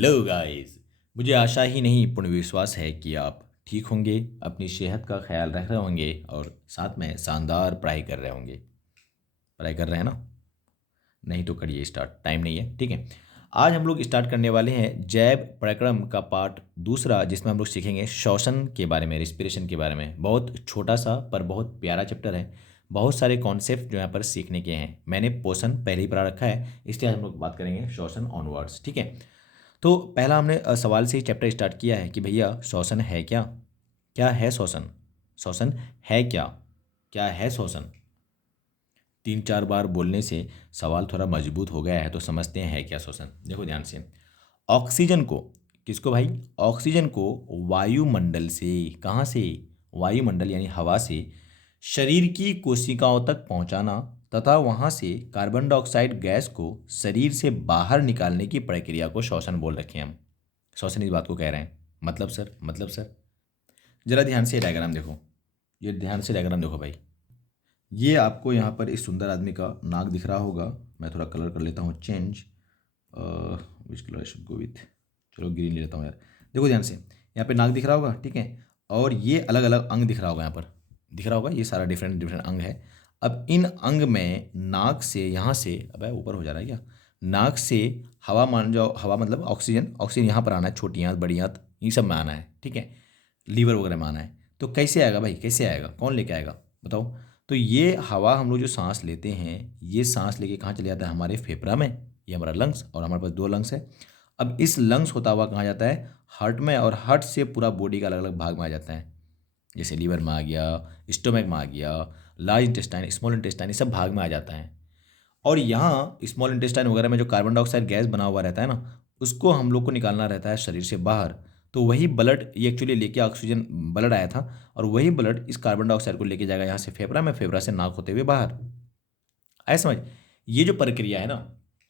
Hello guys. मुझे आशा ही नहीं पूर्ण विश्वास है कि आप ठीक होंगे, अपनी सेहत का ख्याल रख रहे होंगे और साथ में शानदार पढ़ाई कर रहे होंगे। पढ़ाई कर रहे हैं ना? नहीं तो करिए स्टार्ट, टाइम नहीं है, ठीक है। आज हम लोग स्टार्ट करने वाले हैं जैव प्रक्रम का पार्ट दूसरा, जिसमें हम लोग सीखेंगे श्वसन के बारे में, रिस्पिरेशन के बारे में। बहुत छोटा सा पर बहुत प्यारा चैप्टर है। बहुत सारे कॉन्सेप्ट जो यहाँ पर सीखने के हैं। मैंने पोषण पहले ही पढ़ा रखा है, इसलिए हम लोग बात करेंगे श्वसन ऑनवर्ड्स, ठीक है। तो पहला हमने सवाल से ही चैप्टर स्टार्ट किया है कि भैया श्वसन है क्या? क्या है श्वसन? श्वसन है क्या? क्या है श्वसन? 3-4 बार बोलने से सवाल थोड़ा मजबूत हो गया है, तो समझते हैं है क्या श्वसन। देखो ध्यान से। ऑक्सीजन को, किसको भाई? ऑक्सीजन को वायुमंडल से, कहाँ से? वायुमंडल यानी हवा से शरीर की कोशिकाओं तक पहुंचाना तथा वहां से कार्बन डाइऑक्साइड गैस को शरीर से बाहर निकालने की प्रक्रिया को श्वसन बोल रखे हैं हम। श्वसन इस बात को कह रहे हैं। मतलब सर, मतलब सर, जरा ध्यान से डायग्राम देखो। ये ध्यान से डायग्राम देखो भाई। ये आपको यहाँ पर इस सुंदर आदमी का नाक दिख रहा होगा। मैं थोड़ा कलर कर लेता हूँ change. Which colour I should go with, चलो ग्रीन ले लेता हूँ यार। देखो ध्यान से, यहाँ पे नाक दिख रहा होगा, ठीक है। और ये अलग अलग अंग दिख रहा होगा, यहाँ पर दिख रहा होगा, ये सारा डिफरेंट डिफरेंट अंग है। अब इन अंग में नाक से, यहाँ से, अब ऊपर हो जा रहा है क्या? नाक से हवा मान जाओ, हवा मतलब ऑक्सीजन, ऑक्सीजन यहाँ पर आना है, छोटी आंत बड़ी आंत ये सब में आना है, ठीक है। लीवर वगैरह में आना है। तो कैसे आएगा भाई, कैसे आएगा, कौन लेके आएगा बताओ? तो ये हवा हम लोग जो सांस लेते हैं, ये सांस लेके कहाँ चले जाता है? हमारे फेफड़ा में, ये हमारा लंग्स, और हमारे पास 2 लंग्स है। अब इस लंग्स होता हुआ कहाँ जाता है? हार्ट में, और हार्ट से पूरा बॉडी का अलग अलग भाग में आ जाता है। जैसे लीवर में आ गया, स्टोमक में आ गया, लार्ज इंटेस्टाइन, स्मॉल इंटेस्टाइन, ये सब भाग में आ जाता है। और यहाँ स्मॉल इंटेस्टाइन वगैरह में जो कार्बन डाइऑक्साइड गैस बना हुआ रहता है ना, उसको हम लोग को निकालना रहता है शरीर से बाहर। तो वही ब्लड ये एक्चुअली लेके, ऑक्सीजन ब्लड आया था, और वही ब्लड इस कार्बन डाइऑक्साइड को लेके जाएगा यहाँ से फेफड़ा में, फेफड़ा से नाक होते हुए बाहर। आए समझ? ये जो प्रक्रिया है ना,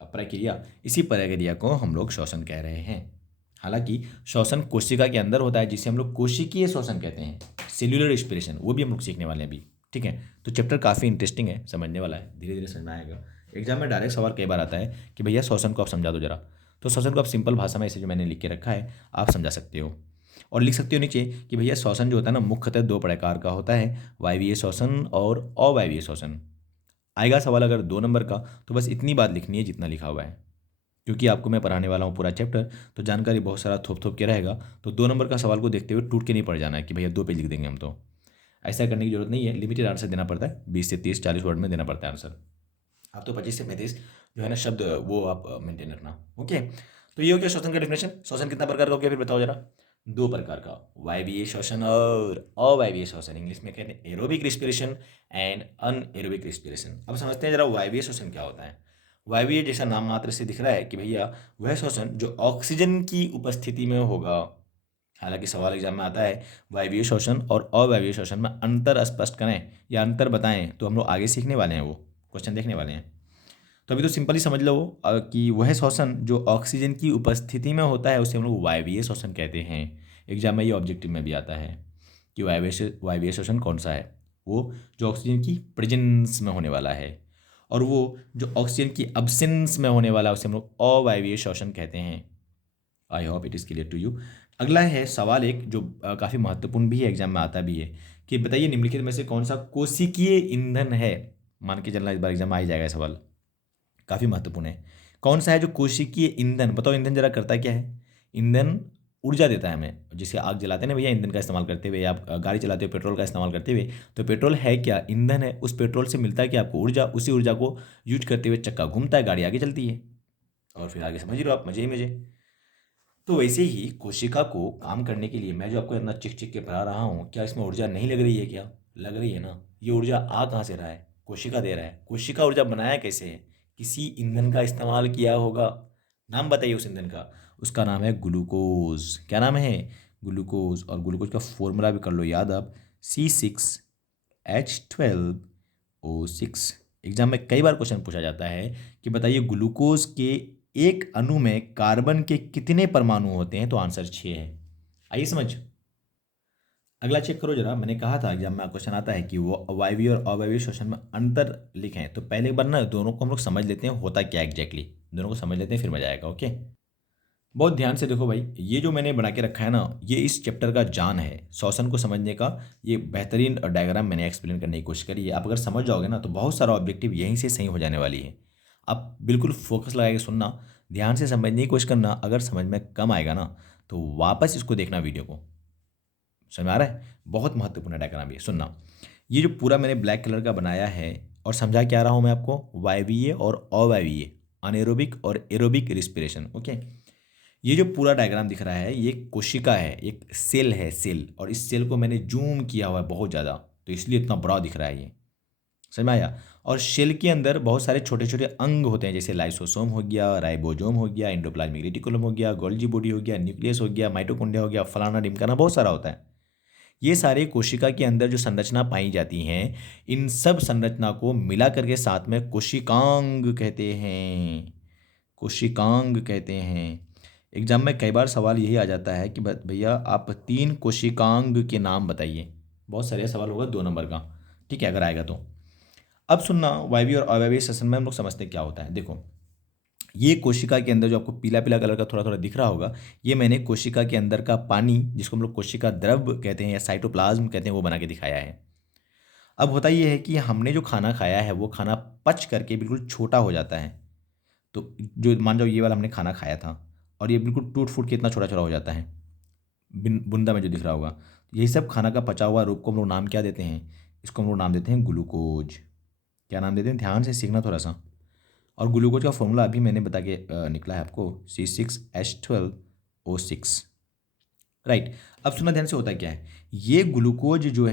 प्रक्रिया, इसी प्रक्रिया को हम लोग श्वसन कह रहे हैं। हालांकि श्वसन कोशिका के अंदर होता है, जिसे हम लोग कोशिकीय श्वसन कहते हैं, सेल्यूलर रिस्पिरेशन, वो भी हम लोग सीखने वाले हैं अभी, ठीक है। तो चैप्टर काफ़ी इंटरेस्टिंग है, समझने वाला है, धीरे धीरे समझ में आएगा। एग्जाम में डायरेक्ट सवाल कई बार आता है कि भैया श्वसन को आप समझा दो जरा। तो श्वसन को आप सिंपल भाषा में, ऐसे जो मैंने लिख के रखा है, आप समझा सकते हो। और लिख सकते हो नीचे कि भैया श्वसन जो होता है ना, मुख्यतः 2 प्रकार का होता है, वायवीय श्वसन और अवायवीय श्वसन। आएगा सवाल अगर 2 नंबर का, तो बस इतनी बात लिखनी है जितना लिखा हुआ है, क्योंकि आपको मैं पढ़ाने वाला हूँ पूरा चैप्टर, तो जानकारी बहुत सारा थोप थोप के रहेगा। तो 2 नंबर का सवाल को देखते हुए टूट के नहीं पड़ जाना है कि भैया 2 पेज लिख देंगे हम। तो ऐसा करने की जरूरत नहीं है, लिमिटेड आंसर देना पड़ता है, 20 से 30 40 वर्ड में देना पड़ता है आंसर। आप तो 25 से 35 जो है ना शब्द, वो आप मेंटेन रखना, ओके। तो ये हो गया श्वसन का डेफिनेशन। श्वसन कितना प्रकार का हो गया फिर बताओ जरा? 2 प्रकार का, वायवीय श्वसन और अवायवीय श्वसन। इंग्लिश में कहते हैं aerobic respiration and anaerobic respiration. अब समझते हैं जरा वायवीय श्वसन क्या होता है। वायवीय जैसा नाम मात्र से दिख रहा है कि भैया वह श्वसन जो ऑक्सीजन की उपस्थिति में होगा। हालांकि सवाल एग्जाम में आता है वायवीय श्वसन और अवायवीय श्वसन में अंतर स्पष्ट करें या अंतर बताएं, तो हम लोग आगे सीखने वाले हैं, वो क्वेश्चन देखने वाले हैं। तो अभी तो सिंपली समझ लो कि वह श्वसन जो ऑक्सीजन की उपस्थिति में होता है, उसे हम लोग वायवीय श्वसन कहते हैं। एग्जाम में ये ऑब्जेक्टिव में भी आता है कि वायवीय श्वसन कौन सा है? वो जो ऑक्सीजन की प्रेजेंस में होने वाला है, और वो जो ऑक्सीजन की अब्सेंस में होने वाला है, उसे हम लोग अवायवीय श्वसन कहते हैं। I hope it is clear to you. अगला है सवाल एक जो काफ़ी महत्वपूर्ण भी है, एग्जाम में आता भी है, कि बताइए निम्नलिखित में से कौन सा कोशिकीय ईंधन है? मान के चलना इस बार एग्जाम में आ ही जाएगा ये सवाल, काफ़ी महत्वपूर्ण है। कौन सा है जो कोशिकीय ईंधन? बताओ ईंधन जरा करता क्या है? ईंधन ऊर्जा देता है हमें। जिसे आग जलाते हैं ना भैया, ईंधन का इस्तेमाल करते हुए, आप गाड़ी चलाते हो पेट्रोल का इस्तेमाल करते हुए, तो पेट्रोल है क्या? ईंधन है। उस पेट्रोल से मिलता है कि आपको ऊर्जा, उसी ऊर्जा को यूज करते हुए चक्का घूमता है, गाड़ी आगे चलती है, और फिर आगे समझ रहे हो आप, मजे ही मजे। तो वैसे ही कोशिका को काम करने के लिए मैं जो आपको इतना चिक चिक के पढ़ा रहा हूँ, क्या इसमें ऊर्जा नहीं लग रही है? क्या लग रही है ना? ये ऊर्जा आ कहाँ से रहा है? कोशिका दे रहा है। कोशिका ऊर्जा बनाया कैसे है? किसी ईंधन का इस्तेमाल किया होगा। नाम बताइए उस ईंधन का। उसका नाम है ग्लूकोज। क्या नाम है? ग्लूकोज। और ग्लूकोज का फॉर्मूला भी कर लो याद आप, C6H12O6। एग्जाम में कई बार क्वेश्चन पूछा जाता है कि बताइए ग्लूकोज के एक अणु में कार्बन के कितने परमाणु होते हैं? तो आंसर 6 है। आइए समझ। अगला चेक करो जरा। मैंने कहा था एग्जाम में क्वेश्चन आता है कि वो वायवीय और अवायवीय श्वसन में अंतर लिखें, तो पहले एक बार ना दोनों को हम लोग समझ लेते हैं होता क्या एग्जैक्टली। दोनों को समझ लेते हैं फिर मजा आएगा, ओके। बहुत ध्यान से देखो भाई, ये जो मैंने बना के रखा है ना, ये इस चैप्टर का जान है श्वसन को समझने का। ये बेहतरीन डायग्राम मैंने एक्सप्लेन करने की कोशिश करी है। आप अगर समझ जाओगे ना तो बहुत सारा ऑब्जेक्टिव यहीं से सही हो जाने वाली है। आप बिल्कुल फोकस लगा के सुनना, ध्यान से समझने की कोशिश करना। अगर समझ में कम आएगा ना तो वापस इसको देखना वीडियो को। समझ में आ रहा है? बहुत महत्वपूर्ण डायग्राम ये, सुनना। ये जो पूरा मैंने ब्लैक कलर का बनाया है और समझा क्या रहा हूँ मैं आपको, वायवीय और अवायवीय, अनेरोबिक और एरोबिक रिस्पिरेशन। ओके, ये जो पूरा डायग्राम दिख रहा है ये कोशिका है, एक सेल है, सेल। और इस सेल को मैंने जूम किया हुआ है बहुत ज़्यादा, तो इसलिए इतना बड़ा दिख रहा है ये। समझ में आया? और सेल के अंदर बहुत सारे छोटे छोटे अंग होते हैं, जैसे लाइसोसोम हो गया, राइबोसोम हो गया, एंडोप्लाज्मिक रेटिकुलम हो गया, गोल्गी बॉडी हो गया, न्यूक्लियस हो गया, माइटोकॉन्ड्रिया हो गया, फलाना ढिमकाना, बहुत सारा होता है। ये सारे कोशिका के अंदर जो संरचना पाई जाती हैं, इन सब संरचना को मिला करके साथ में कोशिकांग कहते हैं। कोशिकांग कहते हैं। एग्जाम में कई बार सवाल यही आ जाता है कि भैया आप 3 कोशिकांग के नाम बताइए। बहुत सारे सवाल होगा 2 नंबर का, ठीक है, अगर आएगा तो। अब सुनना, वायवीय और अवायवीय श्वसन में हम लोग समझते हैं क्या होता है। देखो, ये कोशिका के अंदर जो आपको पीला पीला कलर का थोड़ा थोड़ा दिख रहा होगा, ये मैंने कोशिका के अंदर का पानी, जिसको हम लोग कोशिका द्रव कहते हैं या साइटोप्लाज्म कहते हैं, वो बना के दिखाया है। अब होता ये है कि हमने जो खाना खाया है वो खाना पच करके बिल्कुल छोटा हो जाता है। तो जो मान जाओ ये वाला हमने खाना खाया था और ये बिल्कुल टूट फूट के इतना छोटा छोटा हो जाता है, बुंदा में जो दिख रहा होगा। यही सब खाना का पचा हुआ रूप को हम लोग नाम क्या देते हैं? इसको हम लोग नाम देते हैं ग्लूकोज। क्या नाम देते हैं? ध्यान से सीखना थोड़ा सा। और ग्लूकोज का फॉर्मूला अभी मैंने बता के निकला है आपको, C6H12O6। राइट। अब सुना ध्यान से, होता क्या है, ये ग्लूकोज जो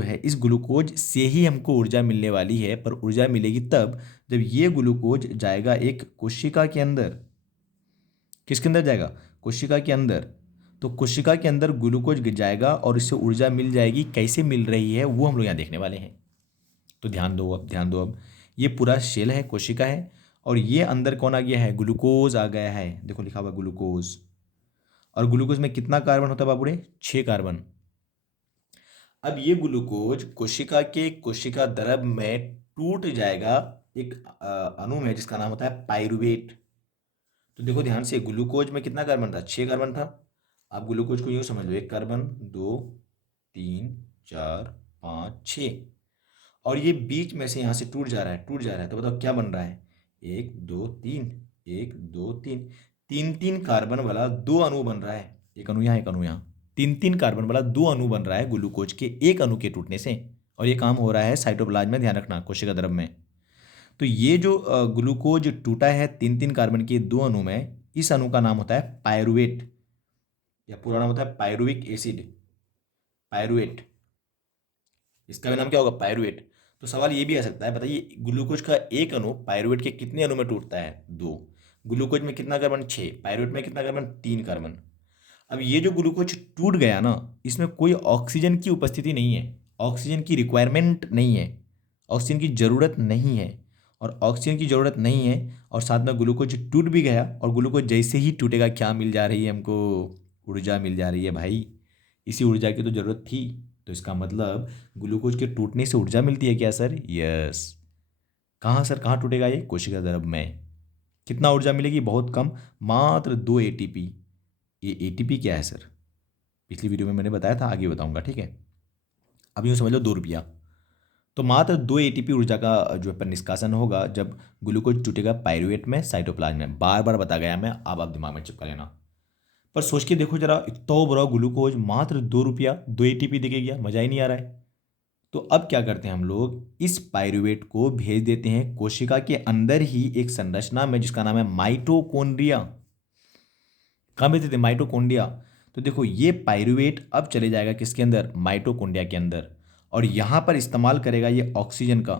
है, इस ग्लूकोज से ही हमको ऊर्जा मिलने वाली है। पर ऊर्जा मिलेगी तब जब ये ग्लूकोज जाएगा एक कोशिका के अंदर। किसके अंदर जाएगा? कोशिका के अंदर। तो कोशिका के अंदर ग्लूकोज गिर जाएगा और इससे ऊर्जा मिल जाएगी। कैसे मिल रही है वो हम लोग यहाँ देखने वाले हैं। तो ध्यान दो, अब ध्यान दो। अब ये पूरा शेल है, कोशिका है, और ये अंदर कौन आ गया है? ग्लूकोज आ गया है। देखो लिखा हुआ ग्लूकोज। और ग्लूकोज में कितना कार्बन होता है बाबूरे? 6 कार्बन। अब ये ग्लूकोज कोशिका के कोशिका द्रव में टूट जाएगा एक अणु में जिसका नाम होता है पाइरुवेट। तो देखो ध्यान से, ग्लूकोज में कितना कार्बन था? 6 कार्बन था। आप ग्लूकोज को यूँ समझ लो, 1 कार्बन, 2, 3, 4, 5, 6। और ये बीच में से यहाँ से टूट जा रहा है, टूट जा रहा है। तो बताओ क्या बन रहा है? 1, 2, 3, 1, 2, 3, 3 कार्बन वाला 2 अणु बन रहा है। एक अणु यहाँ, एक अणु यहाँ। 3 कार्बन वाला 2 अणु बन रहा है ग्लूकोज के एक अणु के टूटने से। और ये काम हो रहा है साइटोप्लाज्म में, ध्यान रखना, कोशिका द्रव में। तो ये जो ग्लूकोज टूटा है 3 कार्बन के 2 अणु में, इस अणु का नाम होता है पायरुवेट, या पूरा नाम होता है पायरुविक एसिड। पायरुवेट, इसका भी नाम क्या होगा? पायरुवेट। तो सवाल ये भी आ सकता है, बताइए ग्लूकोज का एक अणु पायरुवेट के कितने अणु में टूटता है? 2। ग्लूकोज में कितना कार्बन? 6। पायरुवेट में कितना कार्बन? 3 कार्बन। अब ये जो ग्लूकोज टूट गया ना, इसमें कोई ऑक्सीजन की उपस्थिति नहीं है, ऑक्सीजन की रिक्वायरमेंट नहीं है, ऑक्सीजन की ज़रूरत नहीं है। और ऑक्सीजन की ज़रूरत नहीं है और साथ में ग्लूकोज टूट भी गया, और ग्लूकोज जैसे ही टूटेगा क्या मिल जा रही है हमको? ऊर्जा मिल जा रही है भाई। इसी ऊर्जा की तो ज़रूरत थी। तो इसका मतलब ग्लूकोज के टूटने से ऊर्जा मिलती है क्या सर? यस। कहाँ सर, कहाँ टूटेगा ये? कोशिका द्रव में। कितना ऊर्जा मिलेगी? बहुत कम, मात्र 2 एटीपी। ये एटीपी क्या है सर? पिछली वीडियो में मैंने बताया था, आगे बताऊंगा, ठीक है। अब यूँ समझ लो 2 रुपया। तो मात्र 2 एटीपी ऊर्जा का जो है पर निष्कासन होगा जब ग्लूकोज टूटेगा पायरुवेट में, साइटोप्लाज्म में। बार बार बता गया मैं, अब आप दिमाग में चिपका लेना। पर सोच के देखो जरा, इतना बड़ा ग्लूकोज मात्र 2 रुपया, 2 एटीपी देके गया, मजा ही नहीं आ रहा है। तो अब क्या करते हैं हम लोग? इस पायरुवेट को भेज देते हैं कोशिका के अंदर ही एक संरचना में जिसका नाम है माइटोकॉन्ड्रिया। कहाँ भेज देते हैं? माइटोकॉन्ड्रिया। तो देखो ये पायरुवेट अब चले जाएगा किसके अंदर? माइटोकॉन्ड्रिया के अंदर। और यहाँ पर इस्तेमाल करेगा ये ऑक्सीजन का,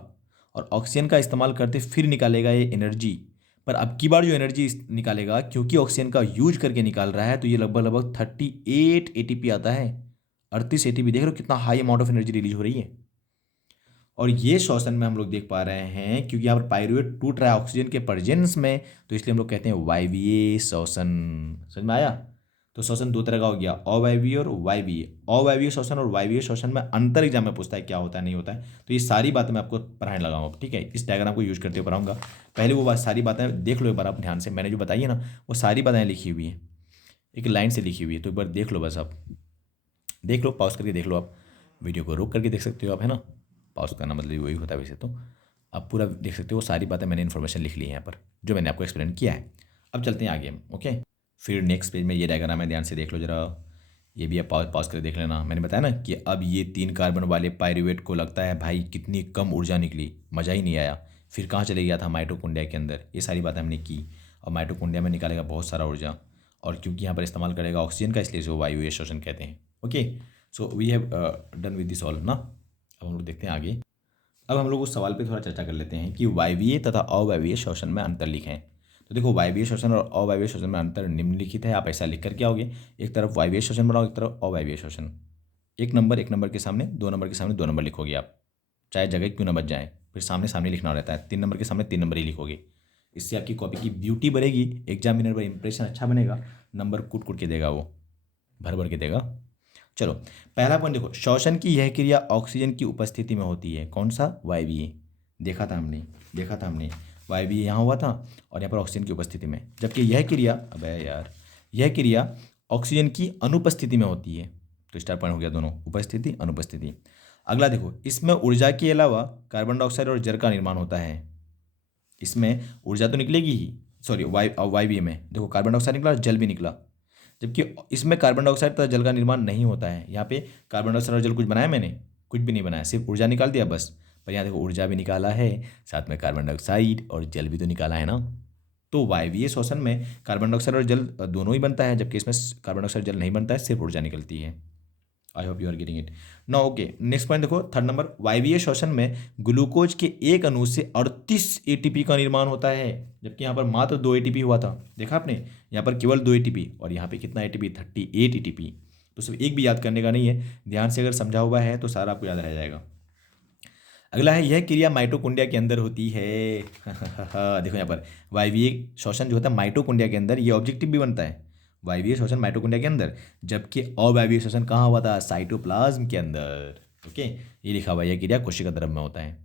और ऑक्सीजन का इस्तेमाल करते फिर निकालेगा ये एनर्जी। पर अब की बार जो एनर्जी निकालेगा, क्योंकि ऑक्सीजन का यूज करके निकाल रहा है, तो ये लगभग लगभग 38 एटीपी आता है। 38 एटीपी, देख रहे हो कितना high amount of energy release हो रही है। और ये श्वसन में हम लोग देख पा रहे हैं, क्योंकि यहाँ पर पायरुवेट टूट रहा है ऑक्सीजन के प्रेजेंस में, तो इसलिए हम लोग कहते हैं वायवीय श्वसन। समझ में आया? तो श्वसन दो तरह का हो गया, अवायवीय और वायवीय। अवायवीय श्वसन और वायवीय श्वसन में अंतर एग्जाम में पूछता है क्या होता है नहीं होता है, तो ये सारी बातें मैं आपको पढ़ाने लगा हूँ, ठीक है। इस डायग्राम को यूज करते हुए पढ़ाऊंगा। पहले वो बात सारी बातें देख लो एक बार आप ध्यान से, मैंने जो बताई है ना वो सारी बातें लिखी हुई है, एक लाइन से लिखी हुई है, तो एक बार देख लो बस आप, देख लो, पॉज करके देख लो, आप वीडियो को रोक करके देख सकते हो आप, है ना। पॉज करना मतलब वही होता है वैसे तो, आप पूरा देख सकते हो, सारी बातें मैंने इन्फॉर्मेशन लिख ली है यहाँ पर जो मैंने आपको एक्सप्लेन किया है। अब चलते हैं आगे हम, ओके। फिर नेक्स्ट पेज में ये डायग्राम है, ध्यान से देख लो जरा, ये भी आप पॉज पॉज कर देख लेना। मैंने बताया ना कि अब ये 3 कार्बन वाले पायरुवेट को लगता है भाई कितनी कम ऊर्जा निकली, मज़ा ही नहीं आया। फिर कहाँ चले गया था, माइटोकॉन्ड्रिया के अंदर, ये सारी बातें हमने की। और माइटोकॉन्ड्रिया में निकालेगा बहुत सारा ऊर्जा, और क्योंकि यहाँ पर इस्तेमाल करेगा ऑक्सीजन का, इसलिए इसको वायवीय श्वसन कहते हैं, okay. So we have done with this all ना। अब हम लोग देखते हैं आगे। अब हम लोग उस सवाल पे थोड़ा चर्चा कर लेते हैं कि वायवीय तथा अवायवीय श्वसन में अंतर लिखें। तो देखो वायवीय श्वसन और अवायवीय श्वसन में अंतर निम्नलिखित है, आप ऐसा लिख कर क्या होगे, एक तरफ वायवीय श्वसन बनाओ, एक तरफ अवायवीय श्वसन। एक नंबर के सामने, 2 नंबर के सामने 2 नंबर लिखोगे आप, चाहे जगह क्यों ना बच जाए, फिर सामने सामने लिखना रहता है। 3 नंबर के सामने 3 नंबर ही लिखोगे, इससे आपकी कॉपी की ब्यूटी बढ़ेगी, एग्जामिनर पर इंप्रेशन अच्छा बनेगा, नंबर कूट कूट के देगा, वो भर भर के देगा। चलो पहला पॉइंट देखो, श्वसन की यह क्रिया ऑक्सीजन की उपस्थिति में होती है, कौन सा, वायवीय। देखा था हमने वायवीय यहाँ हुआ था और यहाँ पर ऑक्सीजन की उपस्थिति में, जबकि यह क्रिया, अबे यार, यह क्रिया ऑक्सीजन की अनुपस्थिति में होती है। तो स्टार पॉइंट हो गया दोनों, उपस्थिति अनुपस्थिति। अगला देखो, इसमें ऊर्जा के अलावा कार्बन डाइऑक्साइड और जल का निर्माण होता है। इसमें ऊर्जा तो निकलेगी ही, सॉरी वायवीय में देखो कार्बन डाइऑक्साइड निकला, जल भी निकला, जबकि इसमें कार्बन डाइऑक्साइड तथा जल का निर्माण नहीं होता है। यहाँ पे कार्बन डाइऑक्साइड और जल कुछ बनाया मैंने, कुछ भी नहीं बनाया, सिर्फ ऊर्जा निकाल दिया बस। पर यहाँ देखो ऊर्जा भी निकाला है, साथ में कार्बन डाइऑक्साइड और जल भी तो निकाला है ना। तो वायवीय श्वसन में कार्बन डाइऑक्साइड और जल दोनों ही बनता है, जबकि इसमें कार्बन डाइऑक्साइड जल नहीं बनता है, सिर्फ ऊर्जा निकलती है। I hope you are getting it now, okay. Next point देखो, थर्ड नंबर, वायवीय श्वसन में ग्लूकोज के एक अणु से 38 एटीपी का निर्माण होता है, जबकि यहाँ पर मात्र 2 एटीपी हुआ था। देखा आपने, यहाँ पर केवल 2 एटीपी, और यहाँ पे कितना एटीपी, 38 एटीपी। तो सिर्फ एक भी याद करने का नहीं है, ध्यान से अगर समझा हुआ है तो सारा आपको याद रह जाएगा। अगला है, यह क्रिया माइटोकॉन्ड्रिया के अंदर होती है। देखो यहाँ पर वायवीय श्वसन जो होता है माइटोकॉन्ड्रिया के अंदर, ये ऑब्जेक्टिव भी बनता है, वायवीय श्वसन माइटोकॉन्ड्रिया के अंदर, जबकि अवायवीय श्वसन कहाँ हुआ था, साइटोप्लाज्म के अंदर, ओके। ये लिखा हुआ है, यह क्रिया कोशिका द्रव्य में होता है।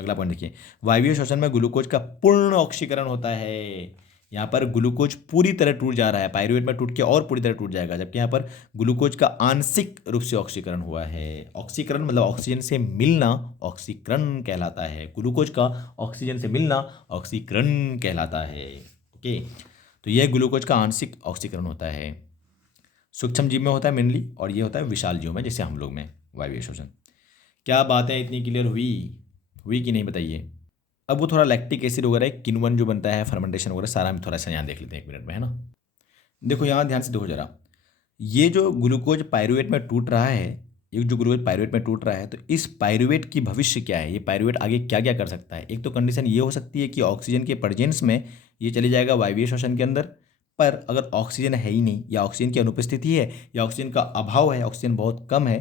अगला पॉइंट देखिए, वायवीय श्वसन में ग्लूकोज का पूर्ण ऑक्सीकरण होता है। यहाँ पर ग्लूकोज पूरी तरह टूट जा रहा है, पायरुवेट में टूट के और पूरी तरह टूट जाएगा, जबकि यहाँ पर ग्लूकोज का आंशिक रूप से ऑक्सीकरण हुआ है। ऑक्सीकरण मतलब ऑक्सीजन से मिलना ऑक्सीकरण कहलाता है, ग्लूकोज का ऑक्सीजन से मिलना ऑक्सीकरण कहलाता है, ओके। तो यह ग्लूकोज का आंशिक ऑक्सीकरण होता है, सूक्ष्म जीव में होता है मेनली, और ये होता है विशाल जीव में, जैसे हम लोग में वायवीय श्वसन। क्या बातें इतनी क्लियर हुई कि नहीं बताइए। अब वो थोड़ा लैक्टिक एसिड वगैरह किण्वन जो बनता है, फर्मेंटेशन वगैरह सारा हम थोड़ा सा यहाँ देख लेते हैं 1 मिनट में, है ना। देखो यहाँ ध्यान से देखो जरा, ये जो ग्लूकोज पायरुवेट में टूट रहा है, ये जो ग्लूकोज पायरुवेट में टूट रहा है, तो इस पायरुवेट की भविष्य क्या है, ये पायरुवेट आगे क्या क्या कर सकता है। एक तो कंडीशन ये हो सकती है कि ऑक्सीजन के प्रेजेंस में ये चले जाएगा वायवीय श्वसन के अंदर, पर अगर ऑक्सीजन है ही नहीं, या ऑक्सीजन की अनुपस्थिति है, या ऑक्सीजन का अभाव है, ऑक्सीजन बहुत कम है,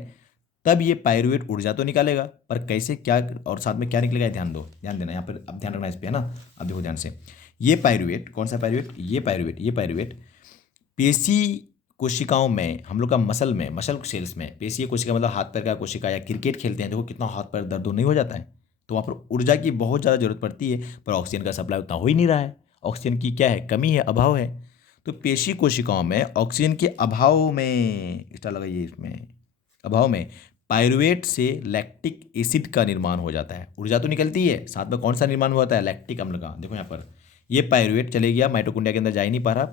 तब ये पायरुवेट ऊर्जा तो निकालेगा, पर कैसे, क्या, और साथ में क्या निकलेगा, ध्यान दो, ध्यान देना यहाँ पर, अब ध्यान रखना इस पर, है ना। अब देखो ध्यान से, ये पायरुवेट, कौन सा पायरुवेट, ये पायरुवेट पेशी कोशिकाओं में, हम लोग का मसल सेल्स में, पेशीय कोशिका मतलब हाथ पैर का कोशिका, या क्रिकेट खेलते हैं देखो कितना हाथ पैर दर्द नहीं हो जाता है, तो वहाँ पर ऊर्जा की बहुत ज़्यादा जरूरत पड़ती है, पर ऑक्सीजन का सप्लाई उतना हो ही नहीं रहा है, ऑक्सीजन की क्या है, कमी है, अभाव है। तो पेशी कोशिकाओं में ऑक्सीजन के अभाव में, इसका लगाइए इसमें, अभाव में पायरुवेट से लैक्टिक एसिड का निर्माण हो जाता है, ऊर्जा तो निकलती है, साथ में कौन सा निर्माण होता है, लैक्टिक अम्ल का। देखो यहाँ पर ये पायरुवेट चले गया, माइटोकॉन्ड्रिया के अंदर जा ही नहीं पा रहा,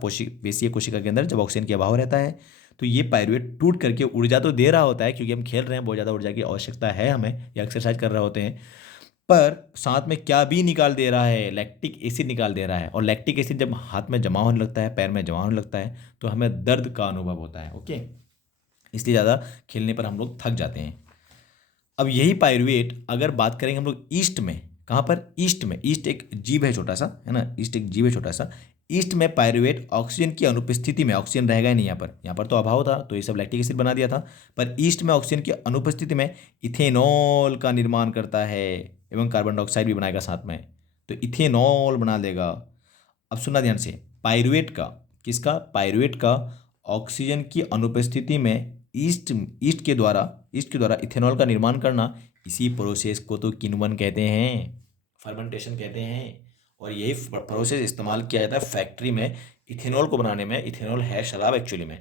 पेशीय कोशिका के अंदर जब ऑक्सीजन के अभाव रहता है, तो ये पायरुवेट टूट करके ऊर्जा तो दे रहा होता है, क्योंकि हम खेल रहे हैं, बहुत ज़्यादा ऊर्जा की आवश्यकता है हमें, या एक्सरसाइज कर रहे होते हैं, पर साथ में क्या भी निकाल दे रहा है, लैक्टिक एसिड निकाल दे रहा है। और लैक्टिक एसिड जब हाथ में जमा होने लगता है, पैर में जमा होने लगता है, तो हमें दर्द का अनुभव होता है, ओके। इसलिए ज़्यादा खेलने पर हम लोग थक जाते हैं। अब यही पायरुवेट अगर बात करेंगे हम लोग ईस्ट में, कहाँ पर, ईस्ट में, ईस्ट एक जीव है छोटा सा, है ना, ईस्ट एक जीव है छोटा सा, ईस्ट में पायरुवेट ऑक्सीजन की अनुपस्थिति में, ऑक्सीजन रहेगा ही नहीं यहाँ पर तो अभाव था, तो ये सब लैक्टिक एसिड बना दिया था, पर ईस्ट में ऑक्सीजन की अनुपस्थिति में इथेनॉल का निर्माण करता है, एवं कार्बन डाइऑक्साइड भी बनाएगा साथ में, तो इथेनॉल बना देगा। अब सुनना ध्यान से, पायरुवेट का, किसका, पायरुवेट का ऑक्सीजन की अनुपस्थिति में ईस्ट के द्वारा इथेनॉल का निर्माण करना, इसी प्रोसेस को तो किण्वन कहते हैं, फर्मेंटेशन कहते हैं। और यही प्रोसेस इस्तेमाल किया जाता है फैक्ट्री में इथेनॉल को बनाने में। इथेनॉल है शराब एक्चुअली में,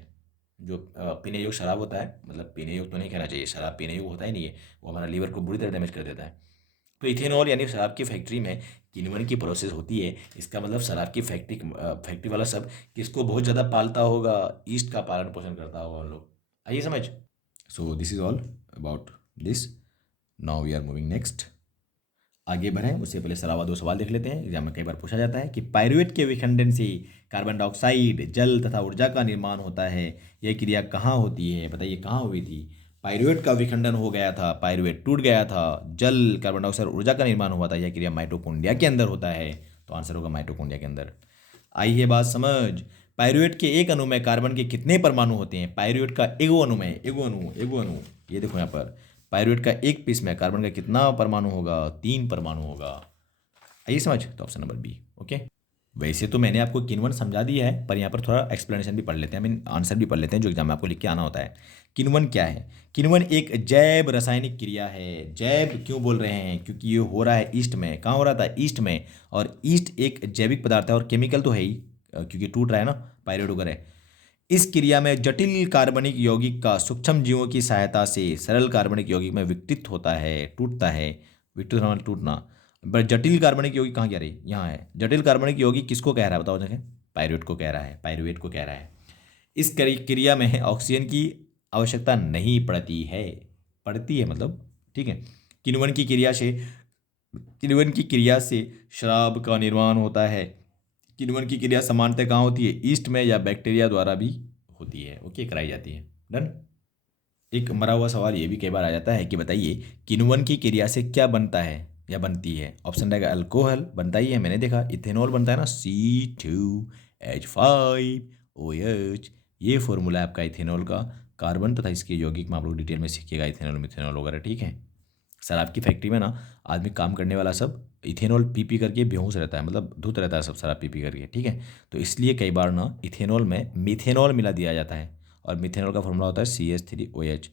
जो पीने योग्य शराब होता है, मतलब पीने योग्य तो नहीं कहना चाहिए, शराब पीने योग्य होता ही नहीं है, वो हमारा लीवर को बुरी तरह डैमेज कर देता है। तो इथेनॉल यानी शराब की फैक्ट्री में किण्वन की प्रोसेस होती है। इसका मतलब शराब की फैक्ट्री वाला सब किसको बहुत ज़्यादा पालता होगा, ईस्ट का पालन पोषण करता होगा उन लोग। आइए समझ। So this is all about this. Now we are moving next. आगे बढ़ें उससे पहले सलावा दो सवाल देख लेते हैं। एग्जाम में कई बार पूछा जाता है कि पायरुवेट के विखंडन से कार्बन डाइऑक्साइड, जल तथा ऊर्जा का निर्माण होता है। यह क्रिया कहाँ होती है, बताइए कहाँ हुई थी। पायरुवेट का विखंडन हो गया था, पायरुवेट टूट गया था, जल, कार्बन डाइऑक्साइड, ऊर्जा का निर्माण हुआ था। यह क्रिया माइटोकॉन्ड्रिया के अंदर होता है, तो आंसर होगा माइटोकॉन्ड्रिया के अंदर। आई है बात समझ। पायरुवेट के एक अणु में कार्बन के कितने परमाणु होते हैं। पायरुवेट का एगो अणु में, एगो अणु, ये देखो यहाँ पर पायरुवेट का एक पीस में कार्बन का कितना परमाणु होगा, 3 परमाणु होगा। आइए समझ, तो ऑप्शन नंबर बी। ओके, वैसे तो मैंने आपको किण्वन समझा दिया है, पर यहाँ पर थोड़ा एक्सप्लेनेशन भी पढ़ लेते हैं, मीन आंसर भी पढ़ लेते हैं जो एग्जाम में आपको लिख के आना होता है। किण्वन क्या है। किण्वन एक जैव रासायनिक क्रिया है। जैव क्यों बोल रहे हैं, क्योंकि ये हो रहा है ईस्ट में। कहाँ हो रहा था, ईस्ट में। और ईस्ट एक जैविक पदार्थ है और केमिकल तो है ही, क्योंकि टूट रहा है ना, पायरुवेट वगैरह। इस क्रिया में जटिल कार्बनिक यौगिक का सूक्ष्म जीवों की सहायता से सरल कार्बनिक यौगिक में विकसित होता है, टूटता है। विकसित होना, टूटना। पर जटिल कार्बनिक यौगिक कहाँ कह रही, यहाँ है। जटिल कार्बनिक यौगिक किसको कह रहा है बताओ देखें। पायरुवेट को कह रहा है, पायरुवेट को कह रहा है। इस क्रिया में ऑक्सीजन की आवश्यकता नहीं पड़ती है, पड़ती है मतलब, ठीक है। किण्वन की क्रिया से, किण्वन की क्रिया से शराब का निर्माण होता है। किण्वन की क्रिया सामान्यतः कहाँ होती है, ईस्ट में या बैक्टीरिया द्वारा भी होती है। ओके, कराई जाती है। डन। एक मरा हुआ सवाल ये भी कई बार आ जाता है कि बताइए किण्वन की क्रिया से क्या बनता है या बनती है। ऑप्शन रहेगा अल्कोहल बनता ही है, मैंने देखा। इथेनॉल बनता है ना, C2H5OH। ये फॉर्मूला है आपका इथेनॉल का। कार्बन तथा इसके यौगिक में आप लोग डिटेल में सीखिएगा, इथेनॉल मिथेनॉल वगैरह, ठीक है। शराब की फैक्ट्री में ना आदमी काम करने वाला सब इथेनॉल पी करके बेहोश रहता है, मतलब धुत रहता है सब शराब पी करके, ठीक है। तो इसलिए कई बार ना इथेनॉल में मिथेनॉल मिला दिया जाता है, और मिथेनॉल का फॉर्मूला होता है CH3OH,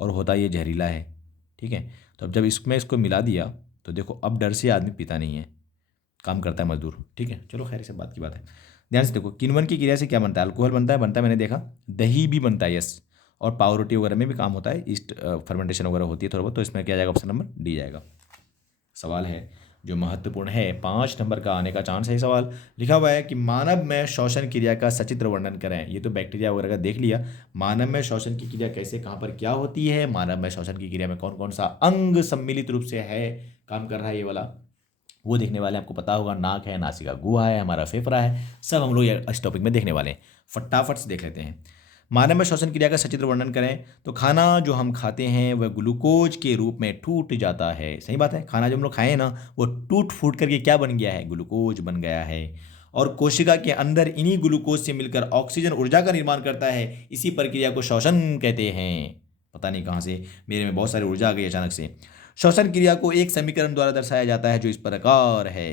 और होता ये जहरीला है, ठीक है। तो अब जब इसमें इसको मिला दिया तो देखो अब डर से आदमी पीता नहीं है, काम करता है मजदूर, ठीक है। चलो खैर, से बात की बात है। ध्यान से देखो, किण्वन की क्रिया से क्या बनता है। अल्कोहल बनता है, मैंने देखा। दही भी बनता है, यस। और पाव रोटी वगैरह में भी काम होता है, ईस्ट फर्मेंटेशन वगैरह होती है थोड़ा बहुत। तो इसमें क्या जाएगा, ऑप्शन नंबर डी जाएगा। सवाल है जो महत्वपूर्ण है, 5 नंबर का आने का चांस है। सवाल लिखा हुआ है कि मानव में श्वसन क्रिया का सचित्र वर्णन करें। ये तो बैक्टीरिया वगैरह का देख लिया। मानव में श्वसन की क्रिया कैसे, कहाँ पर क्या होती है, मानव में श्वसन की क्रिया में कौन कौन सा अंग सम्मिलित रूप से है, काम कर रहा है ये वाला, वो देखने वाले। आपको पता होगा नाक है, नासिका गुहा है, हमारा फेफड़ा है, सब हम लोग इस टॉपिक में देखने वाले हैं। फटाफट से देख लेते हैं। मानव में श्वसन क्रिया का सचित्र वर्णन करें तो खाना जो हम खाते हैं वह ग्लूकोज के रूप में टूट जाता है। सही बात है, खाना जो हम लोग खाए ना वो टूट फूट करके क्या बन गया है, ग्लूकोज बन गया है। और कोशिका के अंदर इन्हीं ग्लूकोज से मिलकर ऑक्सीजन ऊर्जा का निर्माण करता है। इसी प्रक्रिया को श्वसन कहते हैं। पता नहीं कहाँ से मेरे में बहुत सारी ऊर्जा आ गई अचानक से। श्वसन क्रिया को एक समीकरण द्वारा दर्शाया जाता है जो इस प्रकार है।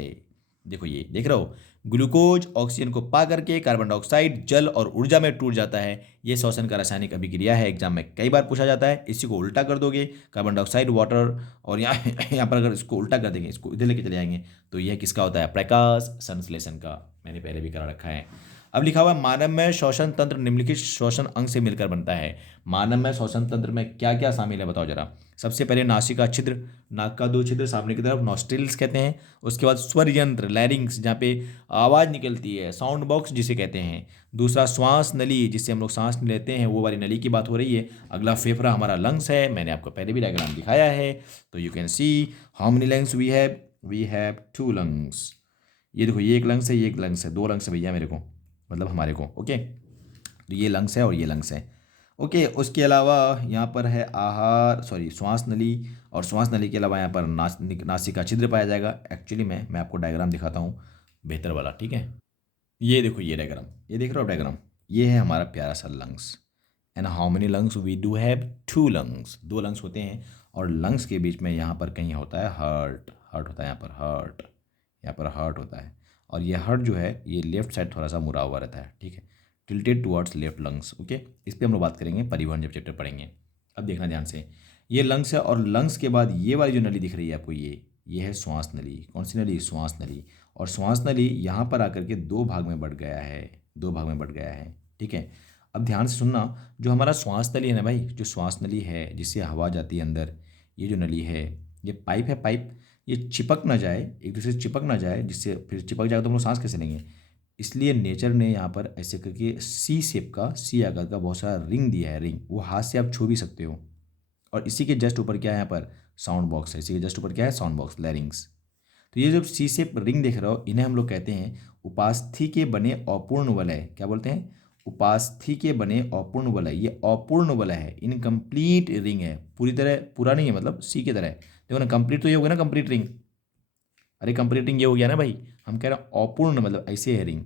देखो ये देख रहे हो, ग्लूकोज ऑक्सीजन को पा करके कार्बन डाइऑक्साइड, जल और ऊर्जा में टूट जाता है। ये श्वसन का रासायनिक अभिक्रिया है। एग्जाम में कई बार पूछा जाता है। इसी को उल्टा कर दोगे, कार्बन डाइऑक्साइड, वाटर, और यहाँ पर अगर इसको उल्टा कर देंगे, इसको इधर लेके चले जाएंगे, तो यह किसका होता है, प्रकाश संश्लेषण का। मैंने पहले भी करा रखा है। अब लिखा हुआ है मानव में श्वसन तंत्र निम्नलिखित श्वसन अंग से मिलकर बनता है। मानव में श्वसन तंत्र में क्या क्या शामिल है बताओ जरा। सबसे पहले नासिका छिद्र, नाक का 2 छिद्र सामने की तरफ, नॉस्ट्रिल्स कहते हैं। उसके बाद स्वर यंत्र, लैरिंग्स, जहाँ पे आवाज़ निकलती है, साउंड बॉक्स जिसे कहते हैं। दूसरा श्वास नली, जिससे हम लोग सांस लेते हैं, वो वाली नली की बात हो रही है। अगला फेफड़ा हमारा लंग्स है, मैंने आपको पहले भी डायग्राम दिखाया है। तो you can see how many lungs we have 2 lungs. ये देखो, ये एक लंग्स है, ये एक लंग्स है, 2 लंग्स है भैया मेरे को, मतलब हमारे को। ओके, तो ये लंग्स है और ये लंग्स है। ओके, उसके अलावा यहाँ पर है श्वास नली, और श्वास नली के अलावा यहाँ पर नासिका छिद्र पाया जाएगा। एक्चुअली मैं आपको डायग्राम दिखाता हूँ बेहतर वाला, ठीक है। ये देखो, ये डायग्राम, ये देख रहे हो डायग्राम, ये है हमारा प्यारा सा lungs. And how many lungs, we do have 2 lungs, 2 lungs होते हैं। और लंग्स के बीच में यहाँ पर कहीं होता है हार्ट, हार्ट होता है यहाँ पर, हार्ट, यहाँ पर हार्ट होता है। और ये हार्ट जो है ये लेफ्ट साइड थोड़ा सा मुड़ा हुआ रहता है, ठीक है। Tilted towards left lungs. Okay, इस पर हम लोग बात करेंगे परिवहन जब चैप्टर पढ़ेंगे। अब देखना ध्यान से, ये लंग्स है और लंग्स के बाद ये वाली जो नली दिख रही है आपको, ये है श्वास नली। कौन सी नली? श्वास नली। और श्वास नली यहाँ पर आकर के दो भाग में बढ़ गया है, दो भाग में बढ़ गया है। ठीक है, अब ध्यान से सुनना, जो हमारा श्वास नली है ना भाई, जो श्वास नली है जिससे हवा जाती है अंदर, ये जो नली है, ये पाइप है, पाइप, ये चिपक ना जाए, एक दूसरे से चिपक ना जाए, जिससे फिर चिपक जाएगा तो हम लोग सांस कैसे लेंगे। इसलिए नेचर ने यहाँ पर ऐसे करके सी शेप का, सी आकार का बहुत सारा रिंग दिया है। रिंग वो हाथ से आप छू भी सकते हो। और इसी के जस्ट ऊपर क्या है, यहाँ पर साउंड बॉक्स है। इसी के जस्ट ऊपर क्या है? Sound box, लैरिंग्स। तो ये जो सी शेप रिंग देख रहे हो, इन्हें हम लोग कहते हैं उपास्थि के बने अपूर्ण वलय। क्या बोलते हैं? उपास्थि के बने अपूर्ण वलय। ये अपूर्ण वलय है, इनकम्प्लीट रिंग है, पूरी तरह पूरा नहीं है, मतलब सी की तरह है। देखो ना, कंप्लीट तो ये हो गया ना, कंप्लीट रिंग। अरे कंप्लीट रिंग ये हो गया ना भाई। हम कह रहे हैं अपूर्ण, मतलब ऐसे है रिंग।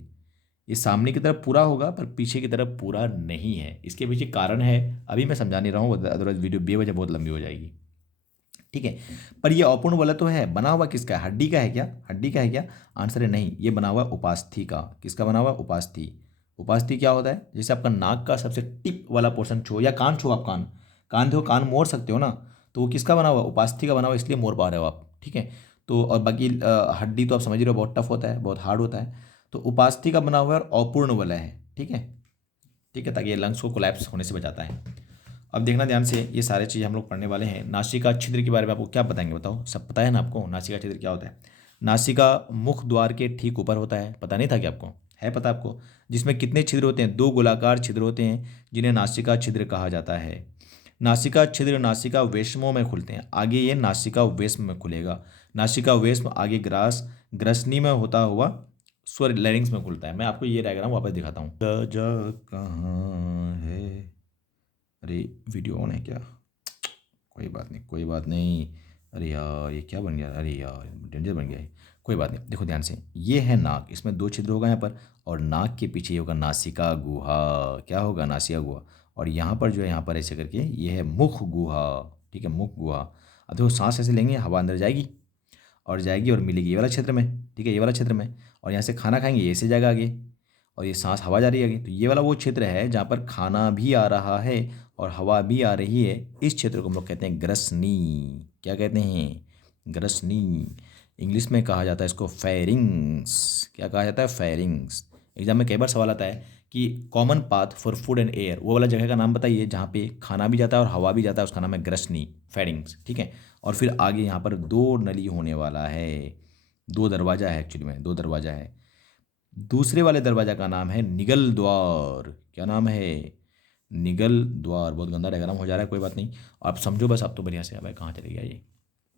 ये सामने की तरफ पूरा होगा पर पीछे की तरफ पूरा नहीं है। इसके पीछे कारण है, अभी मैं समझा नहीं रहा हूँ, अदरवाइज वीडियो बेवजह बहुत लंबी हो जाएगी। ठीक है, पर ये अपूर्ण वाला तो है। बना हुआ किसका है? हड्डी का है क्या? हड्डी का है क्या? आंसर है नहीं, ये बना हुआ उपास्थि का। किसका बना हुआ? उपास्थि। उपास्थि क्या होता है? जैसे आपका नाक का सबसे टिप वाला पोर्शन छो, या कान छो, आप कान कान देखो, कान मोड़ सकते हो ना, तो वो किसका बना हुआ? उपास्थि का बना हुआ, इसलिए मोड़ पा रहे हो आप। ठीक है, तो और बाकी हड्डी तो आप समझ रहे हो, बहुत टफ होता है, बहुत हार्ड होता है। तो उपास्थि का बना हुआ है और अपूर्ण वाला है। ठीक है, ठीक है, ताकि ये लंग्स को कोलैप्स होने से बचाता है। अब देखना ध्यान से, ये सारे चीज़ हम लोग पढ़ने वाले हैं। नासिका छिद्र के बारे में आपको क्या बताएंगे, बताओ? सब पता है ना आपको नासिका छिद्र क्या होता है? नासिका मुख द्वार के ठीक ऊपर होता है। पता नहीं था कि आपको? है पता आपको? जिसमें कितने छिद्र होते हैं? दो गोलाकार छिद्र होते हैं, जिन्हें नासिका छिद्र कहा जाता है। नासिका छिद्र नासिका वेश्मों में खुलते हैं। आगे ये नासिका वेश्म में खुलेगा। नासिका वेश्म आगे ग्रास ग्रसनी में होता हुआ स्वर लैरिंग्स में खुलता है। मैं आपको ये डायग्राम वापस दिखाता हूँ। जा कहाँ है? अरे वीडियो ऑन है क्या? कोई बात नहीं, कोई बात नहीं। अरे यार ये क्या बन गया? अरे यार डेंजर बन गया है। कोई बात नहीं, देखो ध्यान से, ये है नाक, इसमें दो छिद्र होगा यहाँ पर, और नाक के पीछे ये होगा नासिका गुहा। क्या होगा? नासिका गुहा। और यहाँ पर जो है, यहाँ पर ऐसे करके ये है मुख गुहा। ठीक है, मुख गुहा। अब देखो, सांस ऐसे लेंगे, हवा अंदर जाएगी और जाएगी और मिलेगी ये वाला क्षेत्र में। ठीक है, ये वाला क्षेत्र में। और यहाँ से खाना खाएंगे, ये ऐसे जाएगा आगे, और ये सांस हवा जा रही है आगे। तो ये वाला वो क्षेत्र है जहाँ पर खाना भी आ रहा है और हवा भी आ रही है। इस क्षेत्र को हम लोग कहते हैं ग्रसनी। क्या कहते हैं? ग्रसनी। इंग्लिश में कहा जाता है इसको फेरिंग्स। क्या कहा जाता है? फेरिंग्स। एग्जाम में कई बार सवाल आता है कि common path for food and air, वो वाला जगह का नाम बताइए जहाँ पे खाना भी जाता है और हवा भी जाता है, उसका नाम है ग्रसनी, फेरिंग्स। ठीक है, और फिर आगे यहाँ पर दो नली होने वाला है, दो दरवाजा है, एक्चुअली में दो दरवाजा है। दूसरे वाले दरवाजा का नाम है निगल द्वार। क्या नाम है? निगल द्वार। बहुत गंदा डायग्राम हो जा रहा है, कोई बात नहीं, आप समझो बस। आप तो बढ़िया से, भाई कहाँ चले गया ये?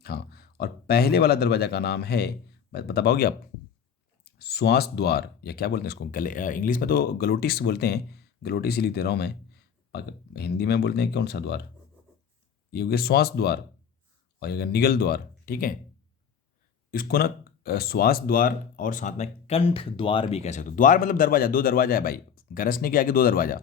हाँ, और पहले वाला दरवाजा का नाम है, बता पाओगे आप? श्वास द्वार, या क्या बोलते हैं इसको? गले, इंग्लिश में तो ग्लोटिस बोलते हैं, ग्लोटिस ही लिख दे रहा हूँ मैं। हिंदी में बोलते हैं कौन सा द्वार? ये हो गया श्वास द्वार, और ये हो गया निगल द्वार। ठीक है, इसको ना श्वास द्वार और साथ में कंठ द्वार भी कह सकते हो। द्वार मतलब दरवाजा, दो दरवाजा है भाई, गरजने के आगे दो दरवाजा,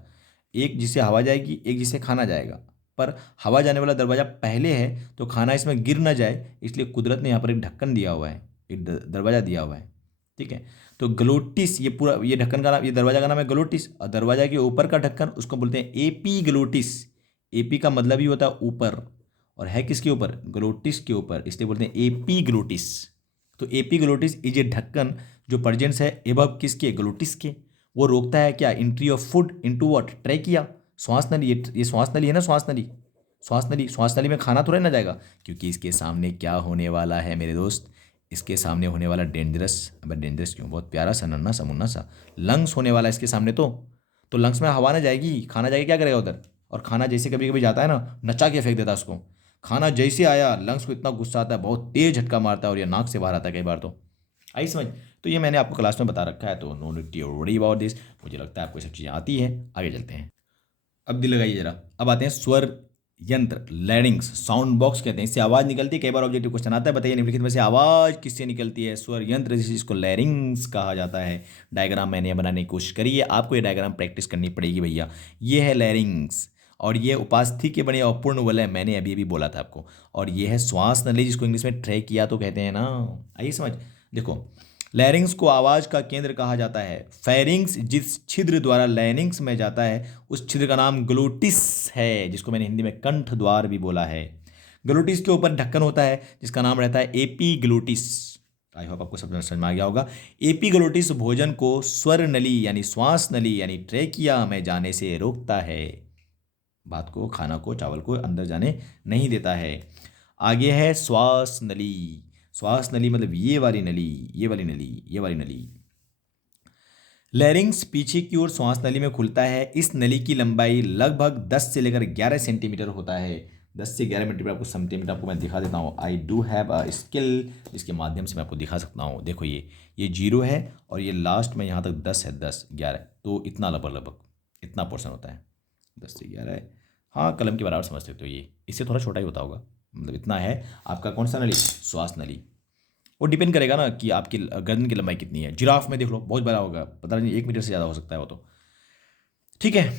एक जिससे हवा जाएगी, एक जिससे खाना जाएगा। पर हवा जाने वाला दरवाजा पहले है तो खाना इसमें गिर ना जाए, इसलिए कुदरत ने यहाँ पर एक ढक्कन दिया हुआ है, एक दरवाजा दिया हुआ है। ठीक है, तो ग्लोटिस, ये पूरा ये ढक्कन का नाम, ये दरवाजा का नाम है ग्लोटिस, और दरवाजा के ऊपर का ढक्कन उसको बोलते हैं एपी ग्लोटिस। एपी का मतलब ही होता है ऊपर, और है किसके ऊपर? ग्लोटिस के ऊपर, इसलिए बोलते हैं एपी ग्लोटिस। तो एपीग्लोटिस इज ए ढक्कन जो प्रेजेंस है एबव किसके? ग्लोटिस के। वो रोकता है क्या? Entry of food into what? Trachea, श्वास नली। ये श्वास नली है ना, श्वास नली, श्वास नली। श्वास नली में खाना थोड़ा ना जाएगा, क्योंकि इसके सामने क्या होने वाला है मेरे दोस्त? इसके सामने होने वाला डेंजरस, अब डेंजरस क्यों, बहुत प्यारा सा नन्ना सा मुन्ना सा लंग्स होने वाला है इसके सामने। तो लंग्स में हवा ना जाएगी, खाना जाएगा, क्या करेगा उधर? और खाना जैसे कभी कभी जाता है ना, नचा के फेंक देता है उसको। खाना जैसे आया, लंग्स को इतना गुस्सा आता है, बहुत तेज झटका मारता है, और ये नाक से बाहर आता है कई बार। तो आई समझ? तो ये मैंने आपको क्लास में बता रखा है, तो no need to worry about this. मुझे लगता है आपको सब चीज़ें आती है। आगे चलते हैं, अब दिल लगाइए जरा। अब आते हैं स्वर यंत्र, लैरिंग्स, साउंड बॉक्स कहते हैं, इससे आवाज़ निकलती है। कई बार ऑब्जेक्टिव क्वेश्चन आता है, बताइए निम्नलिखित में से आवाज़ किससे निकलती है? स्वर यंत्र, जिसको लैरिंग्स कहा जाता है। डायग्राम मैंने बनाने की कोशिश करी है, आपको ये डायग्राम प्रैक्टिस करनी पड़ेगी भैया। ये है लैरिंग्स, और ये उपास्थि के बने अपूर्ण वलय, मैंने अभी अभी बोला था आपको। और ये है श्वास नली, जिसको इंग्लिश में ट्रैकिया तो कहते हैं ना। आइए समझ। देखो, लैरिंग्स को आवाज का केंद्र कहा जाता है। फेरिंग्स जिस छिद्र द्वारा लैरिंग्स में जाता है उस छिद्र का नाम ग्लोटिस है, जिसको मैंने हिंदी में कंठ द्वार भी बोला है। ग्लोटिस के ऊपर ढक्कन होता है जिसका नाम रहता है एपीग्लोटिस। आई होप आपको समझ में आ गया होगा। एपीग्लोटिस भोजन को स्वर नली यानी श्वास नली यानी ट्रेकिया में जाने से रोकता है। भात को, खाना को, चावल को अंदर जाने नहीं देता है। आगे है श्वास नली। श्वास नली मतलब ये वाली नली, ये वाली नली, ये वाली नली। लैरिंग्स पीछे की ओर श्वास नली में खुलता है। इस नली की लंबाई लगभग 10 से लेकर 11 सेंटीमीटर होता है। 10 से 11 सेंटीमीटर आपको सेंटीमीटर आपको मैं दिखा देता हूँ। I do have a skill जिसके माध्यम से मैं आपको दिखा सकता हूँ। देखो ये 0 है और ये लास्ट में यहाँ तक 10 है, 10 11, तो इतना लगभग इतना पोर्शन होता है। 10 से 11 है, हाँ कलम के बराबर समझ सकते हो। ये इससे थोड़ा छोटा ही होता होगा, मतलब इतना है आपका कौन सा नली, श्वास नली। वो डिपेंड करेगा ना कि आपकी गर्दन की लंबाई कितनी है। जिराफ में देख लो बहुत बड़ा होगा, पता नहीं 1 मीटर से ज़्यादा हो सकता है वो तो। ठीक है,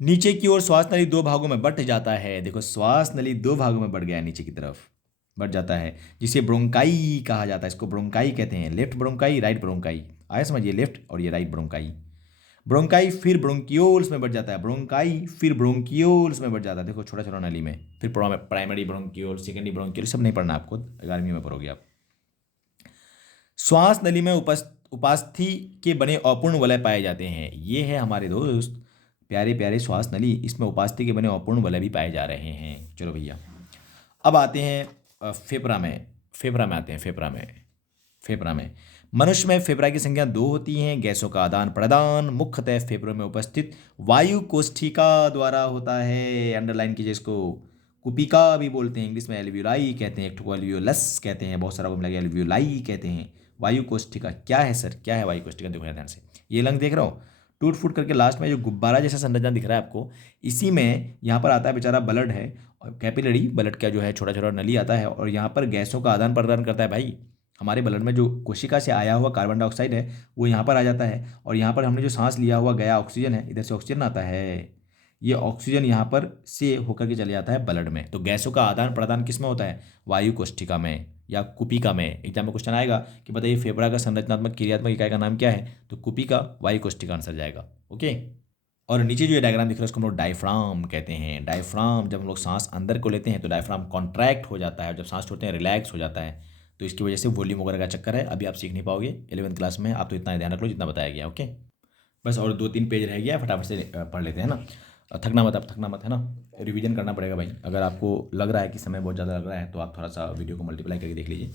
नीचे की ओर श्वास नली 2 भागों में बंट जाता है। देखो श्वास नली 2 भागों में बढ़ गया है, नीचे की तरफ बढ़ जाता है, जिसे ब्रोंकाई कहा जाता है। इसको ब्रोंकाई कहते हैं। Left bronchi, right bronchi. आया समझिए, लेफ्ट और ये राइट ब्रोंकाई। ब्रोंकाई फिर ब्रोंकियोल्स में बढ़ जाता है। ब्रोंकाई फिर ब्रोंकियोल्स में बढ़ जाता है। देखो छोटा छोटा नली में, फिर प्राइमरी ब्रोंकियोल, सेकेंडरी ब्रोंकियोल, सब नहीं पढ़ना आपको, 11वीं में पढ़ोगे आप। श्वास नली में उपास्थि के बने अपूर्ण वलय पाए जाते हैं। ये है हमारे दोस्त प्यारे प्यारे श्वास नली, इसमें उपास्थि के बने अपूर्ण वलय भी पाए जा रहे हैं। चलो भैया, अब आते हैं फेफड़ा में। फेफड़ा में आते हैं, फेफड़ा में मनुष्य में फेफड़ा की संख्या 2 होती हैं। गैसों का आदान प्रदान मुख्यतः फेफड़ों में उपस्थित वायु कोष्ठिका द्वारा होता है। अंडरलाइन कीजिए इसको। कुपिका भी बोलते हैं, इंग्लिश में एल्वियोलाई कहते हैं, एक ठो एल्वियोलस कहते हैं, बहुत सारा को मिला एल्वियोलाई कहते हैं। वायु कोष्ठिका क्या है सर, क्या है वायु कोष्ठिका? देखो ध्यान से, ये लंग देख रहा हो, टूट फूट करके लास्ट में जो गुब्बारा जैसा संरचना दिख रहा है आपको, इसी में यहाँ पर आता है बेचारा ब्लड है, और कैपिलरी ब्लड का जो है छोटा छोटा नली आता है, और यहाँ पर गैसों का आदान प्रदान करता है भाई। हमारे ब्लड में जो कोशिका से आया हुआ कार्बन डाइऑक्साइड है वो यहाँ पर आ जाता है, और यहाँ पर हमने जो सांस लिया हुआ गया ऑक्सीजन है, इधर से ऑक्सीजन आता है, ये ऑक्सीजन यहाँ पर से होकर के चले जाता है ब्लड में। तो गैसों का आदान प्रदान किस में होता है? वायु कोष्ठिका में या कुपिका में। एग्जाम में क्वेश्चन आएगा कि बताइए फेफड़ा का संरचनात्मक क्रियात्मक इकाई का नाम क्या है, तो कुपिका वायु कोष्ठिका आंसर जाएगा। ओके, और नीचे जो ये डायग्राम दिख रहा है उसको हम लोग डायफ्राम कहते हैं। डायफ्राम, जब हम लोग सांस अंदर को लेते हैं तो डायफ्राम कॉन्ट्रैक्ट हो जाता है, जब सांस छोड़ते हैं रिलैक्स हो जाता है। तो इसकी वजह से वॉल्यूम वगैरह का चक्कर है, अभी आप सीख नहीं पाओगे 11वीं क्लास में। आप तो इतना ध्यान रख लो जितना बताया गया। ओके, बस और 2-3 पेज रह गया, फटाफट से पढ़ लेते हैं ना। थकना मत, अब थकना मत है ना, रिवीजन करना पड़ेगा भाई। अगर आपको लग रहा है कि समय बहुत ज़्यादा लग रहा है तो आप थोड़ा सा वीडियो को मल्टीप्लाई करके देख लीजिए।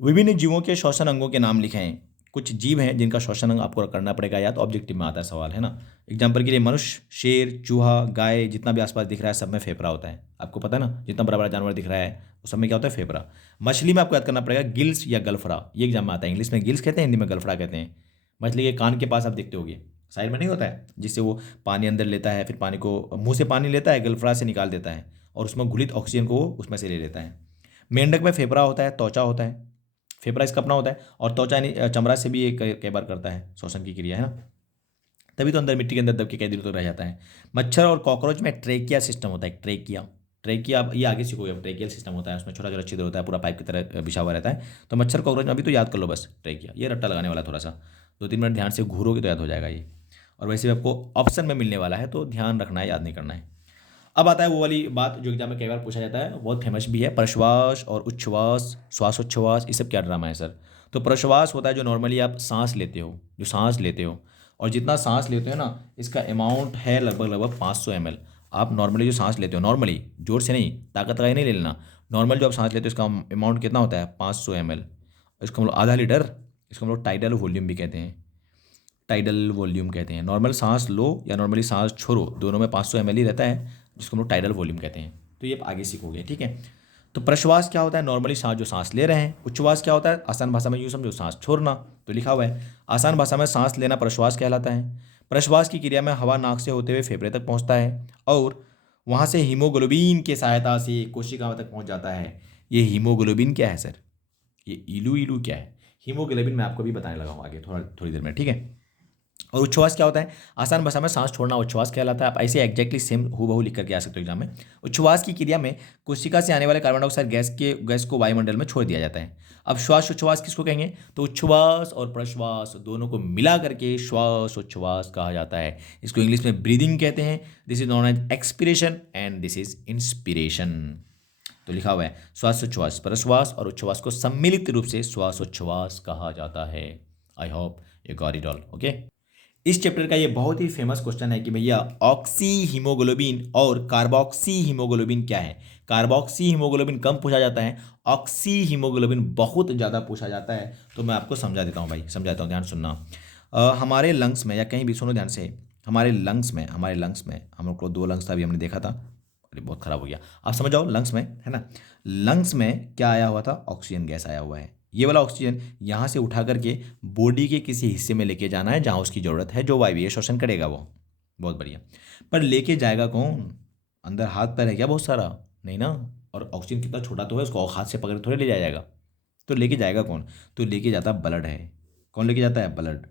विभिन्न जीवों के श्वसन अंगों के नाम लिखें। कुछ जीव हैं जिनका श्वसन अंग आपको करना पड़ेगा याद, ऑब्जेक्टिव में आता है सवाल, है ना। एग्जाम्पल के लिए मनुष्य, शेर, चूहा, गाय, जितना भी आसपास दिख रहा है सब में फेफड़ा होता है। आपको पता है ना, जितना बड़ा बड़ा जानवर दिख रहा है उस सब में क्या होता है? फेफड़ा। मछली में आपको याद करना पड़ेगा गिल्स या गल्फरा, ये एग्जाम में आता है। इंग्लिश में गिल्स कहते हैं, हिंदी में गल्फरा कहते हैं। मछली के कान के पास आप देखते होगे साइड में नहीं होता है, जिससे वो पानी अंदर लेता है, फिर पानी को मुंह से पानी लेता है, गल्फड़ा से निकाल देता है, और उसमें घुलित ऑक्सीजन को उसमें से ले लेता है। मेंढक में फेफड़ा होता है, त्वचा होता है। फेफड़ा इसका अपना होता है, और त्वचा यानी चमड़ा से भी कई बार करता है श्वसन की क्रिया, है ना। तभी तो अंदर मिट्टी के अंदर दब के कई दिनों तक रह जाता है। मच्छर और कॉकरोच में ट्रेकिया सिस्टम होता है। ट्रेकिया ये आगे सीखोगे, अब ट्रेकियल सिस्टम होता है, उसमें छोटा छोटा छिद्र होता है, पूरा पाइप की तरह बिछा हुआ रहता है। तो मच्छर कॉकरोच में अभी तो याद कर लो बस ट्रेकिया, ये रट्टा लगाने वाला, थोड़ा सा 2-3 मिनट ध्यान से घूरोगे तो याद हो जाएगा ये। और वैसे भी आपको ऑप्शन में मिलने वाला है तो ध्यान रखना है, याद नहीं करना है। अब आता है वो वाली बात जो एग्जाम में कई बार पूछा जाता है, बहुत फेमस भी है, प्रश्वास और उच्छ्वास, श्वासोच्छ्वास, ये सब क्या ड्रामा है सर? तो प्रश्वास होता है जो नॉर्मली आप सांस लेते हो, जो सांस लेते हो, और जितना सांस लेते हो ना, इसका अमाउंट है लगभग 500 ml। आप नॉर्मली जो सांस लेते हो, नॉर्मली जोर से नहीं, ताकत का ही नहीं ले लेना, नॉर्मल जो आप सांस लेते हो इसका अमाउंट कितना होता है? 500 ml। इसको हम लोग आधा लीटर, इसको हम लोग टाइडल वॉल्यूम भी कहते हैं। टाइडल वॉल्यूम कहते हैं। नॉर्मल सांस लो या नॉर्मली सांस छोड़ो, दोनों में 500 ml ही रहता है, जिसको हम लोग टाइडल वॉल्यूम कहते हैं। तो ये आप आगे सीखोगे, ठीक है। तो प्रश्वास क्या होता है? नॉर्मली सांस जो सांस ले रहे हैं। उच्छ्वास क्या होता है? आसान भाषा में यूँ समझो, सांस छोड़ना, तो लिखा हुआ है आसान भाषा में सांस लेना प्रश्वास कहलाता है। प्रश्वास की क्रिया में हवा नाक से होते हुए फेफड़े तक पहुँचता है, और वहाँ से हीमोग्लोबिन की सहायता से कोशिका तक पहुँच जाता है। ये हीमोग्लोबिन क्या है सर? ये इलू क्या है? हीमोग्लोबिन मैं आपको भी बताने लगा हूँ आगे थोड़ी देर में, ठीक है। और उच्छ्वास क्या होता है? आसान भाषा में सांस छोड़ना उच्छ्वास कहलाता है। आप ऐसे एग्जैक्टली सेम हूबहू लिख करके आ सकते हो एग्जाम में। उच्छ्वास की क्रिया में कोशिका से आने वाले कार्बन डाइऑक्साइड गैस को वायुमंडल में छोड़ दिया जाता है। अब श्वास उच्छ्वास किसको कहेंगे? तो उच्छ्वास और प्रश्वास दोनों को मिला करके श्वास उच्छ्वास कहा जाता है। इसको इंग्लिश में ब्रीदिंग कहते हैं। This is known as expiration and this is inspiration. तो लिखा हुआ है श्वास उच्छ्वास प्रश्वास और उच्छ्वास को सम्मिलित रूप से श्वास उच्छ्वास कहा जाता है। I hope you got it all. Okay, इस चैप्टर का ये बहुत ही फेमस क्वेश्चन है कि भैया ऑक्सी हीमोग्लोबिन और कार्बोक्सी हीमोग्लोबिन क्या है? कार्बोक्सी हीमोग्लोबिन कम पूछा जाता है, ऑक्सी हीमोग्लोबिन बहुत ज़्यादा पूछा जाता है। तो मैं आपको समझा देता हूँ भाई, समझाता हूँ, ध्यान सुनना। हमारे लंग्स में या कहीं भी सुनो ध्यान से, हमारे लंग्स में हम लोग को 2 लंग्स था, अभी हमने देखा था, अरे बहुत ख़राब हो गया। आप समझ जाओ, लंग्स में है ना, लंग्स में क्या आया हुआ था? ऑक्सीजन गैस आया हुआ है। ये वाला ऑक्सीजन यहाँ से उठा करके बॉडी के किसी हिस्से में लेके जाना है जहाँ उसकी ज़रूरत है, जो वायवीय शोषण करेगा वो। बहुत बढ़िया। पर लेके जाएगा कौन? अंदर हाथ पैर है क्या बहुत सारा? नहीं ना। और ऑक्सीजन कितना छोटा तो है, उसको हाथ से पकड़ थोड़े ले जाएगा। तो लेके जाएगा कौन? तो लेके जाता ब्लड है। कौन लेके जाता है? ब्लड।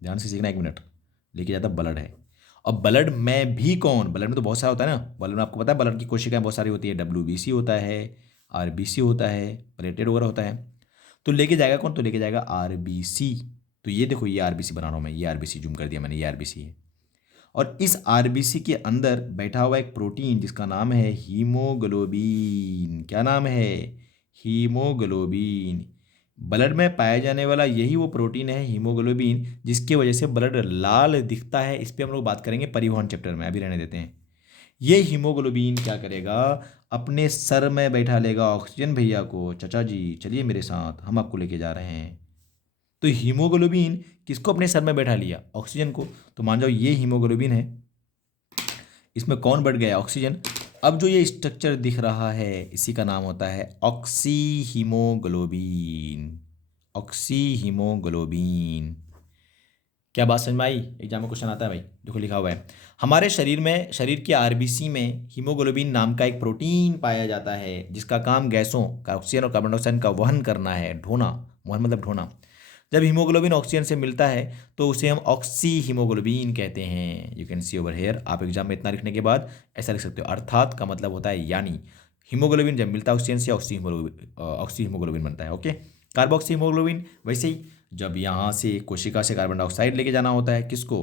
ध्यान से सीखना, 1 मिनट। लेके जाता ब्लड है। और ब्लड में भी कौन? ब्लड में तो बहुत सारा होता है ना। ब्लड में आपको पता है ब्लड की कोशिकाएं बहुत सारी होती है। WBC होता है, RBC होता है, प्लेटेड वगैरह होता है। तो लेके जाएगा कौन? तो लेके जाएगा RBC। तो ये देखो, ये RBC बना रहा हूँ मैं, ये RBC जूम कर दिया मैंने, ये RBC है। और इस RBC के अंदर बैठा हुआ एक प्रोटीन जिसका नाम है हीमोग्लोबिन। क्या नाम है? हीमोग्लोबिन। ब्लड में पाया जाने वाला यही वो प्रोटीन है हीमोग्लोबिन, जिसकी वजह से ब्लड लाल दिखता है। इस पर हम लोग बात करेंगे परिवहन चैप्टर में, अभी रहने देते हैं। ये हीमोग्लोबिन क्या करेगा? अपने सर में बैठा लेगा ऑक्सीजन भैया को। चाचा जी चलिए मेरे साथ, हम आपको लेके जा रहे हैं। तो हीमोग्लोबिन किसको अपने सर में बैठा लिया? ऑक्सीजन को। तो मान जाओ ये हीमोग्लोबिन है, इसमें कौन बढ़ गया? ऑक्सीजन। अब जो ये स्ट्रक्चर दिख रहा है इसी का नाम होता है ऑक्सी हीमोग्लोबिन। Oxy haemoglobin. क्या बात समझ में आई? एग्जाम में क्वेश्चन आता है भाई, देखो लिखा हुआ है हमारे शरीर में, शरीर के RBC में हीमोग्लोबिन नाम का एक प्रोटीन पाया जाता है जिसका काम गैसों का, ऑक्सीजन और कार्बन डाइऑक्साइड का वहन करना है। ढोना, वहन मतलब ढोना। जब हीमोग्लोबिन ऑक्सीजन से मिलता है तो उसे हम ऑक्सी हीमोग्लोबिन कहते हैं। You can C over here. आप एग्जाम में इतना लिखने के बाद ऐसा लिख सकते हो, अर्थात का मतलब होता है यानी। हीमोग्लोबिन जब मिलता है ऑक्सीजन से ऑक्सी हीमोग्लोबिन बनता है। ओके, कार्बोक्सी हीमोग्लोबिन वैसे ही जब यहाँ से कोशिका से कार्बन डाइऑक्साइड लेके जाना होता है किसको?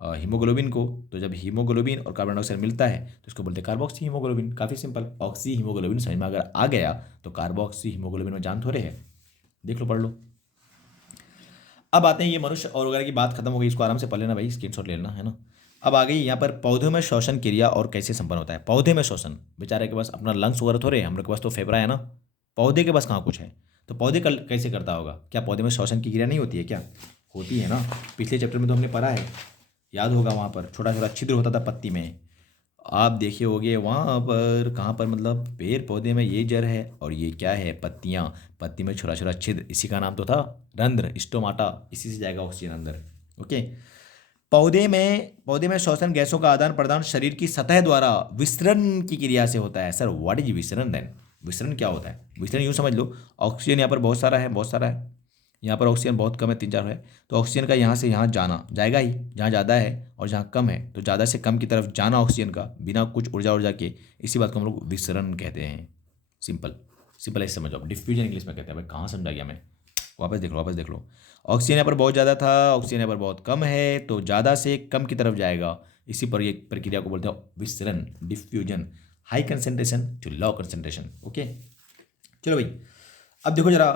हीमोग्लोबिन को। तो जब हीमोग्लोबिन और कार्बन डाइऑक्साइड मिलता है तो इसको बोलते हैं कार्बोक्सी हीमोग्लोबिन। काफ़ी सिंपल। ऑक्सी हीमोग्लोबिन समझ में अगर आ गया तो कार्बोक्सी हीमोग्लोबिन में जान थोड़े है। देख लो, पढ़ लो। अब आते हैं, ये मनुष्य और वगैरह की बात खत्म हो गई, इसको आराम से पढ़ लेना भाई, स्क्रीनशॉट ले लेना, है ना। अब आ गई यहाँ पर पौधों में श्वसन क्रिया और कैसे संपन्न होता है। पौधे में श्वसन, बेचारे के पास अपना लंग्स वगैरह थोड़े, हम लोग के पास तो फेफड़ा है ना। पौधे के पास कहाँ कुछ है? तो पौधे कैसे करता होगा? क्या पौधे में श्वसन की क्रिया नहीं होती है क्या? होती है ना। पिछले चैप्टर में तो हमने पढ़ा है, याद होगा, वहाँ पर छोटा छोटा छिद्र होता था पत्ती में। आप देखे होगे वहाँ पर, कहाँ पर, मतलब पेड़ पौधे में ये जड़ है और ये क्या है? पत्तियाँ। पत्ती में छोटा छोटा छिद्र, इसी का नाम तो था रंध्र, स्टोमाटा। इसी से जाएगा ऑक्सीजन अंदर। ओके, पौधे में श्वसन गैसों का आदान प्रदान शरीर की सतह द्वारा विसरण की क्रिया से होता है। सर व्हाट इज विसरण देन? विसरण क्या होता है? विसरण यूँ समझ लो, ऑक्सीजन यहाँ पर बहुत सारा है, बहुत सारा है, यहाँ पर ऑक्सीजन बहुत कम है, 3-4 है। तो ऑक्सीजन का यहाँ से यहाँ जाना जाएगा ही, जहाँ ज़्यादा है और जहाँ कम है तो ज़्यादा से कम की तरफ जाना ऑक्सीजन का बिना कुछ ऊर्जा के, इसी बात को हम लोग विसरण कहते हैं। सिंपल सिंपल ऐसे समझो। डिफ्यूजन इंग्लिश में कहते हैं भाई। कहाँ समझा गया मैं? वापस देख लो, वापस देख लो। ऑक्सीजन यहाँ पर बहुत ज़्यादा था, ऑक्सीजन यहाँ पर बहुत कम है, तो ज़्यादा से कम की तरफ जाएगा। इसी पर ये प्रक्रिया को बोलते हैं विसरण, diffusion. High concentration to low concentration. Okay, चलो भाई, अब देखो जरा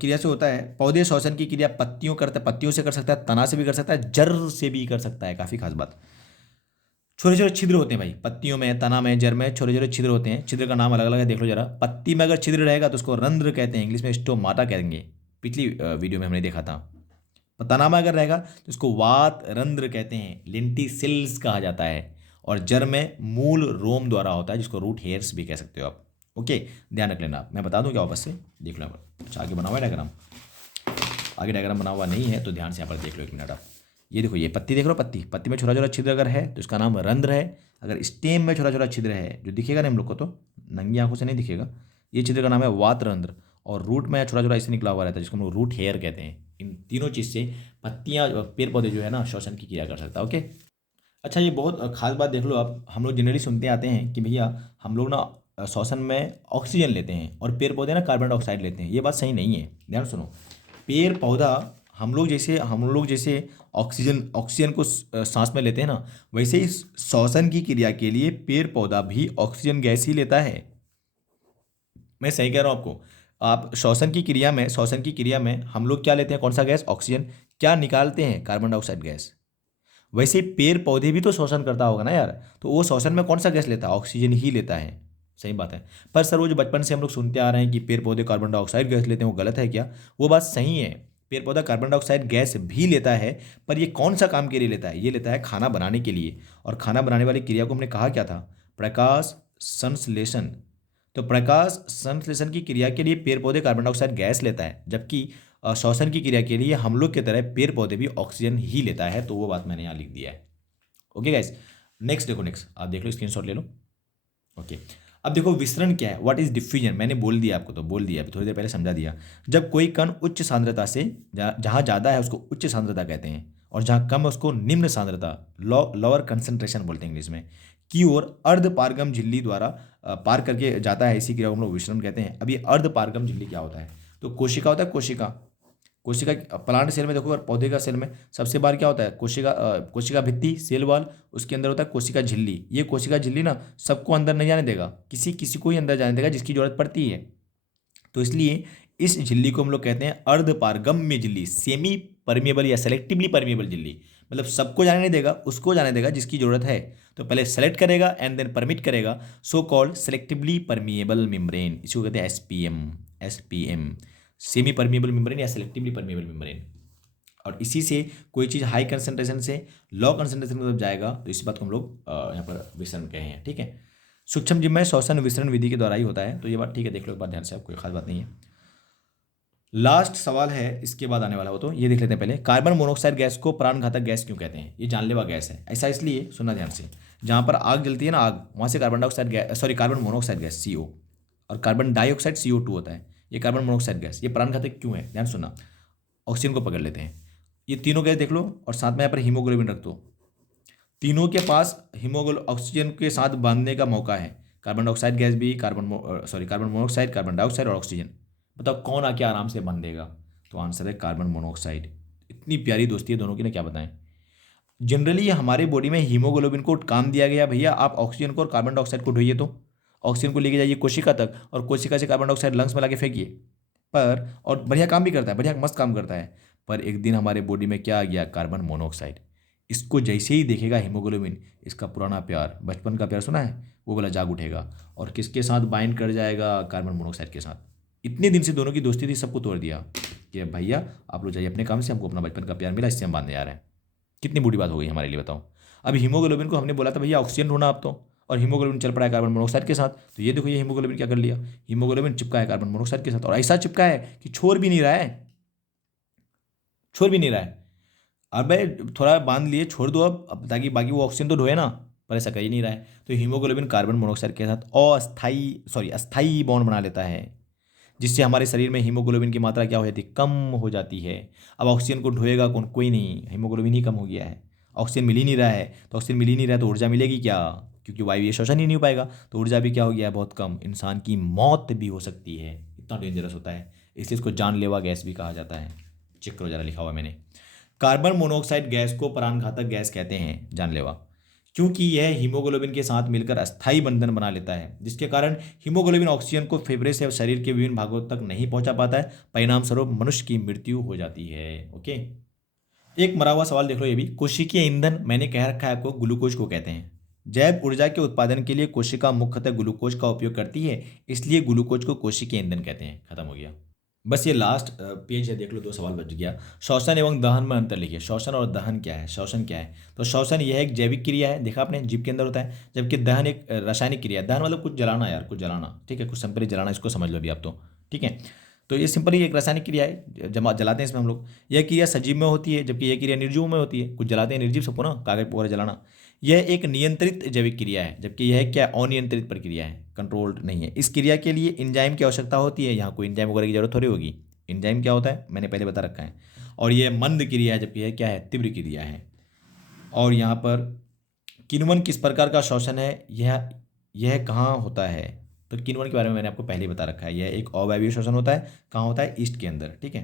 क्रिया से होता है। पौधे श्वसन की क्रिया पत्तियों से कर सकता है, तना से भी कर सकता है, जड़ से भी कर सकता है। काफ़ी खास बात। छोटे छोटे छिद्र होते हैं भाई पत्तियों में, तना में, जड़ में छोटे छोटे छिद्र होते हैं। छिद्र का नाम अलग अलग है, देख लो जरा। पत्ती में अगर छिद्र रहेगा तो उसको रंध्र कहते हैं, इंग्लिश में स्टोमाटा कहेंगे। पिछली वीडियो में हमने देखा था। तना में अगर रहेगा तो उसको वात रंध्र कहते हैं, लेंटिसिल्स कहा जाता है। और जड़ में मूल रोम द्वारा होता है, जिसको रूट हेयर्स भी कह सकते हो आप। ओके, ध्यान रख लेना आप। मैं बता दूं क्या वापस से? देख लो। अच्छा, आगे बना हुआ है डायग्राम, आगे डायग्राम बना हुआ नहीं है तो ध्यान से यहाँ पर देख लो, 1 मिनट आप। ये देखो, ये पत्ती देख लो, पत्ती में छोटा छोटा छिद्र अगर है तो इसका नाम रंध्र है। अगर स्टेम में छोटा छोटा छिद्र है जो दिखेगा नहीं हम लोग को, तो नंगी आंखों से नहीं दिखेगा, ये छिद्र का नाम है वात रंध्र। और रूट में छोटा छोटा ऐसे निकला हुआ रहता है जिसको हम लोग रूट हेयर कहते हैं। इन तीनों चीज़ से पत्तियाँ पेड़ पौधे जो है ना श्वसन की क्रिया कर सकता है। ओके। अच्छा, ये बहुत खास बात देख लो आप, हम लोग जनरली सुनते आते हैं कि भैया हम लोग ना श्वसन में ऑक्सीजन लेते हैं और पेड़ पौधे ना कार्बन डाइऑक्साइड लेते हैं। ये बात सही नहीं है, ध्यान सुनो। पेड़ पौधा हम लोग जैसे ऑक्सीजन ऑक्सीजन को सांस में लेते हैं ना, वैसे ही श्वसन की क्रिया के लिए पेड़ पौधा भी ऑक्सीजन गैस ही लेता है। मैं सही कह रहा हूँ आपको। आप श्वसन की क्रिया में हम लोग क्या लेते हैं, कौन सा गैस, ऑक्सीजन। क्या निकालते हैं, कार्बन डाइऑक्साइड गैस। वैसे ही पेड़ पौधे भी तो शोषण करता होगा ना यार, तो वो शोषण में कौन सा गैस लेता है, ऑक्सीजन ही लेता है। सही बात है। पर सर वो जो बचपन से हम लोग सुनते आ रहे हैं कि पेड़ पौधे कार्बन डाइऑक्साइड गैस लेते हैं, वो गलत है क्या? वो बात सही है, पेड़ पौधा कार्बन डाइऑक्साइड गैस भी लेता है, पर ये कौन सा काम के लिए लेता है, ये लेता है खाना बनाने के लिए। और खाना बनाने वाली क्रिया को हमने कहा क्या था, प्रकाश संश्लेषण। तो प्रकाश संश्लेषण की क्रिया के लिए पेड़ पौधे कार्बन डाइऑक्साइड गैस लेता है, जबकि श्वसन की क्रिया के लिए हम लोग की तरह पेड़ पौधे भी ऑक्सीजन ही लेता है। तो वो बात मैंने यहाँ लिख दिया है। ओके गाइस, नेक्स्ट देखो, नेक्स्ट आप देख लो, स्क्रीनशॉट ले लो। ओके, अब देखो विसरण क्या है, व्हाट इज डिफ्यूजन। मैंने बोल दिया आपको, तो बोल दिया अभी थोड़ी देर पहले समझा दिया। जब कोई कण उच्च सांद्रता से जहाँ ज़्यादा है उसको उच्च सांद्रता कहते हैं, और जहाँ कम है उसको निम्न सांद्रता, लोअर कंसंट्रेशन बोलते हैं इंग्लिश में, की ओर अर्ध पारगम झिल्ली द्वारा पार करके जाता है। इसी क्रिया को हम लोग विसरण कहते हैं। अब ये अर्ध पारगम झिल्ली क्या होता है, तो कोशिका होता है, कोशिका। कोशिका प्लांट सेल में देखो, अगर पौधे का सेल में सबसे बार क्या होता है, कोशिका भित्ति, सेल वॉल, उसके अंदर होता है कोशिका झिल्ली। ये कोशिका झिल्ली ना सबको अंदर नहीं जाने देगा, किसी किसी को ही अंदर जाने देगा जिसकी जरूरत पड़ती है। तो इसलिए इस झिल्ली को हम लोग कहते हैं अर्धपारगम्य झिल्ली, सेमी परमिएबल या सेलेक्टिवली परमिएबल झिल्ली। मतलब सबको जाने नहीं देगा, उसको जाने देगा जिसकी जरूरत है। तो पहले सेलेक्ट करेगा एंड देन परमिट करेगा, so called selectively permeable membrane. इसको कहते हैं एसपीएम, सेमी परमिएबल मेम्ब्रेन या सेलेक्टिवली परमिएबल मेम्ब्रेन। और इसी से कोई चीज़ हाई कंसंट्रेशन से लो कंसंट्रेशन में जब जाएगा, तो इसी बात को हम लोग यहाँ पर विसरण कहे हैं। ठीक है, सूक्ष्म जीव में श्वसन विसरण विधि के द्वारा ही होता है। तो ये बात ठीक है, देख लो एक बार ध्यान से, आप कोई खास बात नहीं है। लास्ट सवाल है इसके बाद आने वाला हो, तो ये देख लेते हैं पहले। कार्बन मोनोऑक्साइड गैस को प्राणघातक गैस क्यों कहते हैं? ये जानलेवा गैस है। ऐसा इसलिए, सुनना ध्यान से, जहाँ पर आग जलती है ना, आग, वहाँ से carbon dioxide gas, sorry carbon monoxide gas CO, और कार्बन डाइऑक्साइड CO2 होता है। ये कार्बन मोनोऑक्साइड गैस, ये प्राणघातक क्यों है, ध्यान सुनना। ऑक्सीजन को पकड़ लेते हैं, ये तीनों गैस देख लो, और साथ में यहाँ पर हीमोग्लोबिन रख दो। तीनों के पास ऑक्सीजन के साथ बांधने का मौका है। कार्बन डाइऑक्साइड गैस भी, कार्बन मोनोऑक्साइड, कार्बन डाइऑक्साइड और ऑक्सीजन। बताओ कौन आके आराम से बांध देगा? तो आंसर है कार्बन मोनोऑक्साइड। इतनी प्यारी दोस्ती है दोनों की ना, क्या बताएं। जनरली हमारे बॉडी में हीमोग्लोबिन को काम दिया गया, भैया आप ऑक्सीजन को और कार्बन डाइऑक्साइड को ढोइए, तो ऑक्सीजन को लेके जाइए कोशिका तक, और कोशिका से कार्बन डाइऑक्साइड लंग्स में ला के फेंकिए। पर और बढ़िया काम भी करता है, बढ़िया मस्त काम करता है। पर एक दिन हमारे बॉडी में क्या आ गया, कार्बन मोनोऑक्साइड। इसको जैसे ही देखेगा हीमोग्लोबिन, इसका पुराना प्यार, बचपन का प्यार सुना है, वो वाला जाग उठेगा, और किसके साथ बाइंड कर जाएगा, कार्बन मोनोऑक्साइड के साथ। इतने दिन से दोनों की दोस्ती थी, सबको तोड़ दिया कि भैया आप लोग जाइए अपने काम से, हमको अपना बचपन का प्यार मिला, इससे हम बांधने आ रहे हैं। कितनी बुरी बात हो गई हमारे लिए, बताओ। अब हीमोग्लोबिन को हमने बोला था भैया ऑक्सीजन ढूंढना आप तो, और हीमोग्लोबिन चल पड़ा है कार्बन मोनोऑक्साइड के साथ। तो ये देखो, ये हीमोग्लोबिन क्या कर लिया, हीमोग्लोबिन चिपका है कार्बन मोनोऑक्साइड के साथ, और ऐसा चिपका है कि छोड़ भी नहीं रहा है, छोड़ भी नहीं रहा है। अब भाई थोड़ा बांध लिए, छोड़ दो अब ताकि बाकी वो ऑक्सीजन तो ढोए ना, पर ऐसा कर ही नहीं रहा है। तो हीमोग्लोबिन कार्बन मोनोऑक्साइड के साथ अस्थाई बॉन्ड बना लेता है, जिससे हमारे शरीर में हीमोग्लोबिन की मात्रा क्या हो जाती है, कम हो जाती है। अब ऑक्सीजन को ढोएगा कौन, कोई नहीं, हीमोग्लोबिन ही कम हो गया है, ऑक्सीजन मिल ही नहीं रहा है। तो ऑक्सीजन मिल ही नहीं रहा है तो ऊर्जा मिलेगी क्या, क्योंकि वायु ये शोषण ही नहीं हो पाएगा, तो ऊर्जा भी क्या हो गया है, बहुत कम। इंसान की मौत भी हो सकती है, इतना डेंजरस होता है, इसलिए इसको जानलेवा गैस भी कहा जाता है। चेक करो जरा, लिखा हुआ मैंने। कार्बन मोनोऑक्साइड गैस को प्राणघातक गैस कहते हैं, जानलेवा, क्योंकि यह हीमोग्लोबिन के साथ मिलकर अस्थायी बंधन बना लेता है, जिसके कारण हीमोग्लोबिन ऑक्सीजन को फेफड़े से शरीर के विभिन्न भागों तक नहीं पहुंचा पाता है। परिणाम स्वरूप मनुष्य की मृत्यु हो जाती है। ओके, एक मरा हुआ सवाल देख लो, ये भी। कोशिकीय ईंधन, मैंने कह रखा है आपको, ग्लूकोज को कहते हैं। जैव ऊर्जा के उत्पादन के लिए कोशिका मुख्यतः ग्लूकोज का उपयोग करती है, इसलिए ग्लूकोज को कोशिकीय ईंधन कहते हैं। खत्म हो गया, बस ये लास्ट पेज है, देख लो, 2 सवाल बच गया। श्वसन एवं दहन में अंतर लिखिए। श्वसन और दहन क्या है, श्वसन क्या है? तो श्वसन यह एक जैविक क्रिया है, देखा आपने, जीव के अंदर होता है, जबकि दहन एक रासायनिक क्रिया है। दहन मतलब कुछ जलाना यार, कुछ जलाना, ठीक है, कुछ सिंपली जलाना, इसको समझ लो अभी आप तो, ठीक है। तो ये सिंपली एक रासायनिक क्रिया है, जलाते हैं इसमें हम लोग। यह क्रिया सजीव में होती है, जबकि यह क्रिया निर्जीव में होती है। कुछ जलाते हैं निर्जीव सबको ना, कागज वगैरह जलाना। यह एक नियंत्रित जैविक क्रिया है, जबकि यह क्या, अनियंत्रित प्रक्रिया है, कंट्रोल्ड नहीं है। इस क्रिया के लिए एंजाइम की आवश्यकता होती है, यहाँ कोई एंजाइम वगैरह की जरूरत थोड़ी होगी। एंजाइम क्या होता है, मैंने पहले बता रखा है। और ये मंद क्रिया है, जबकि यह क्या है, तीव्र क्रिया है। और यहाँ पर किण्वन किस प्रकार का श्वसन है, यह कहाँ होता है। तो किण्वन के बारे में मैंने आपको पहले ही बता रखा है, यह एक अवायवीय श्वसन होता है। कहाँ होता है, ईस्ट के अंदर, ठीक है।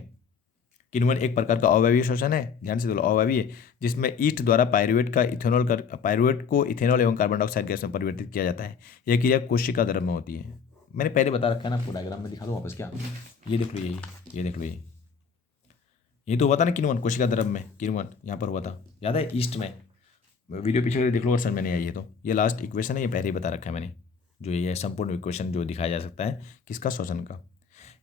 किण्वन एक प्रकार का अवायवीय श्वसन है, ध्यान से बोलो अवायवीय, जिसमें ईस्ट द्वारा पायरुवेट को इथेनॉल एवं कार्बन डाइऑक्साइड गैस में परिवर्तित किया जाता है। यह क्रिया कोशिका द्रव में होती है। मैंने पहले बता रखा है ना, आपको डायग्राम में दिखा दूँ वापस क्या, ये देख लो, ये देख लो, ये तो हुआ था ना किण्वन, कोशिका द्रव में किण्वन यहाँ पर हुआ था, याद है, ईस्ट में। वीडियो पीछे देख लो वर्सन मैंने आई है। तो ये लास्ट इक्वेशन है, ये पहले ही बता रखा है मैंने, जो ये संपूर्ण इक्वेशन जो दिखाया जा सकता है किसका, श्वसन का।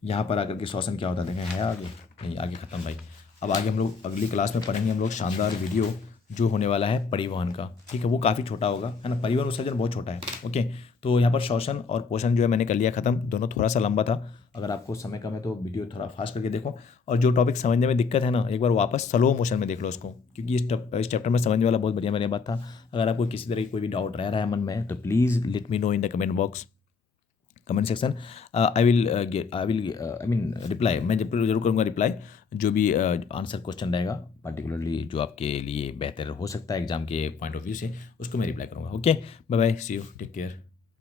यहाँ पर आकर के श्वसन क्या होता है देखें, है आगे, नहीं आगे खत्म भाई। अब आगे हम लोग अगली क्लास में पढ़ेंगे हम लोग शानदार वीडियो जो होने वाला है परिवहन का, ठीक है। वो काफ़ी छोटा होगा, है ना, परिवहन उत्सर्जन बहुत छोटा है, ओके। तो यहाँ पर श्वसन और पोषण जो है मैंने कर लिया खत्म, दोनों थोड़ा सा लंबा था। अगर आपको समय कम है तो वीडियो थोड़ा फास्ट करके देखो, और जो टॉपिक समझने में दिक्कत है ना, एक बार वापस स्लो मोशन में देख लो उसको, क्योंकि इस चैप्टर में समझने वाला बहुत बढ़िया मेरी बात था। अगर आपको किसी तरह की कोई भी डाउट रह रहा है मन में, तो please let me know in the comment box, comment section. I will I mean reply, मैं जरूर करूँगा रिप्लाई, जो भी आंसर क्वेश्चन रहेगा पर्टिकुलरली जो आपके लिए बेहतर हो सकता है एग्जाम के पॉइंट ऑफ व्यू से, उसको मैं रिप्लाई करूँगा। Okay, bye bye, see you, take care.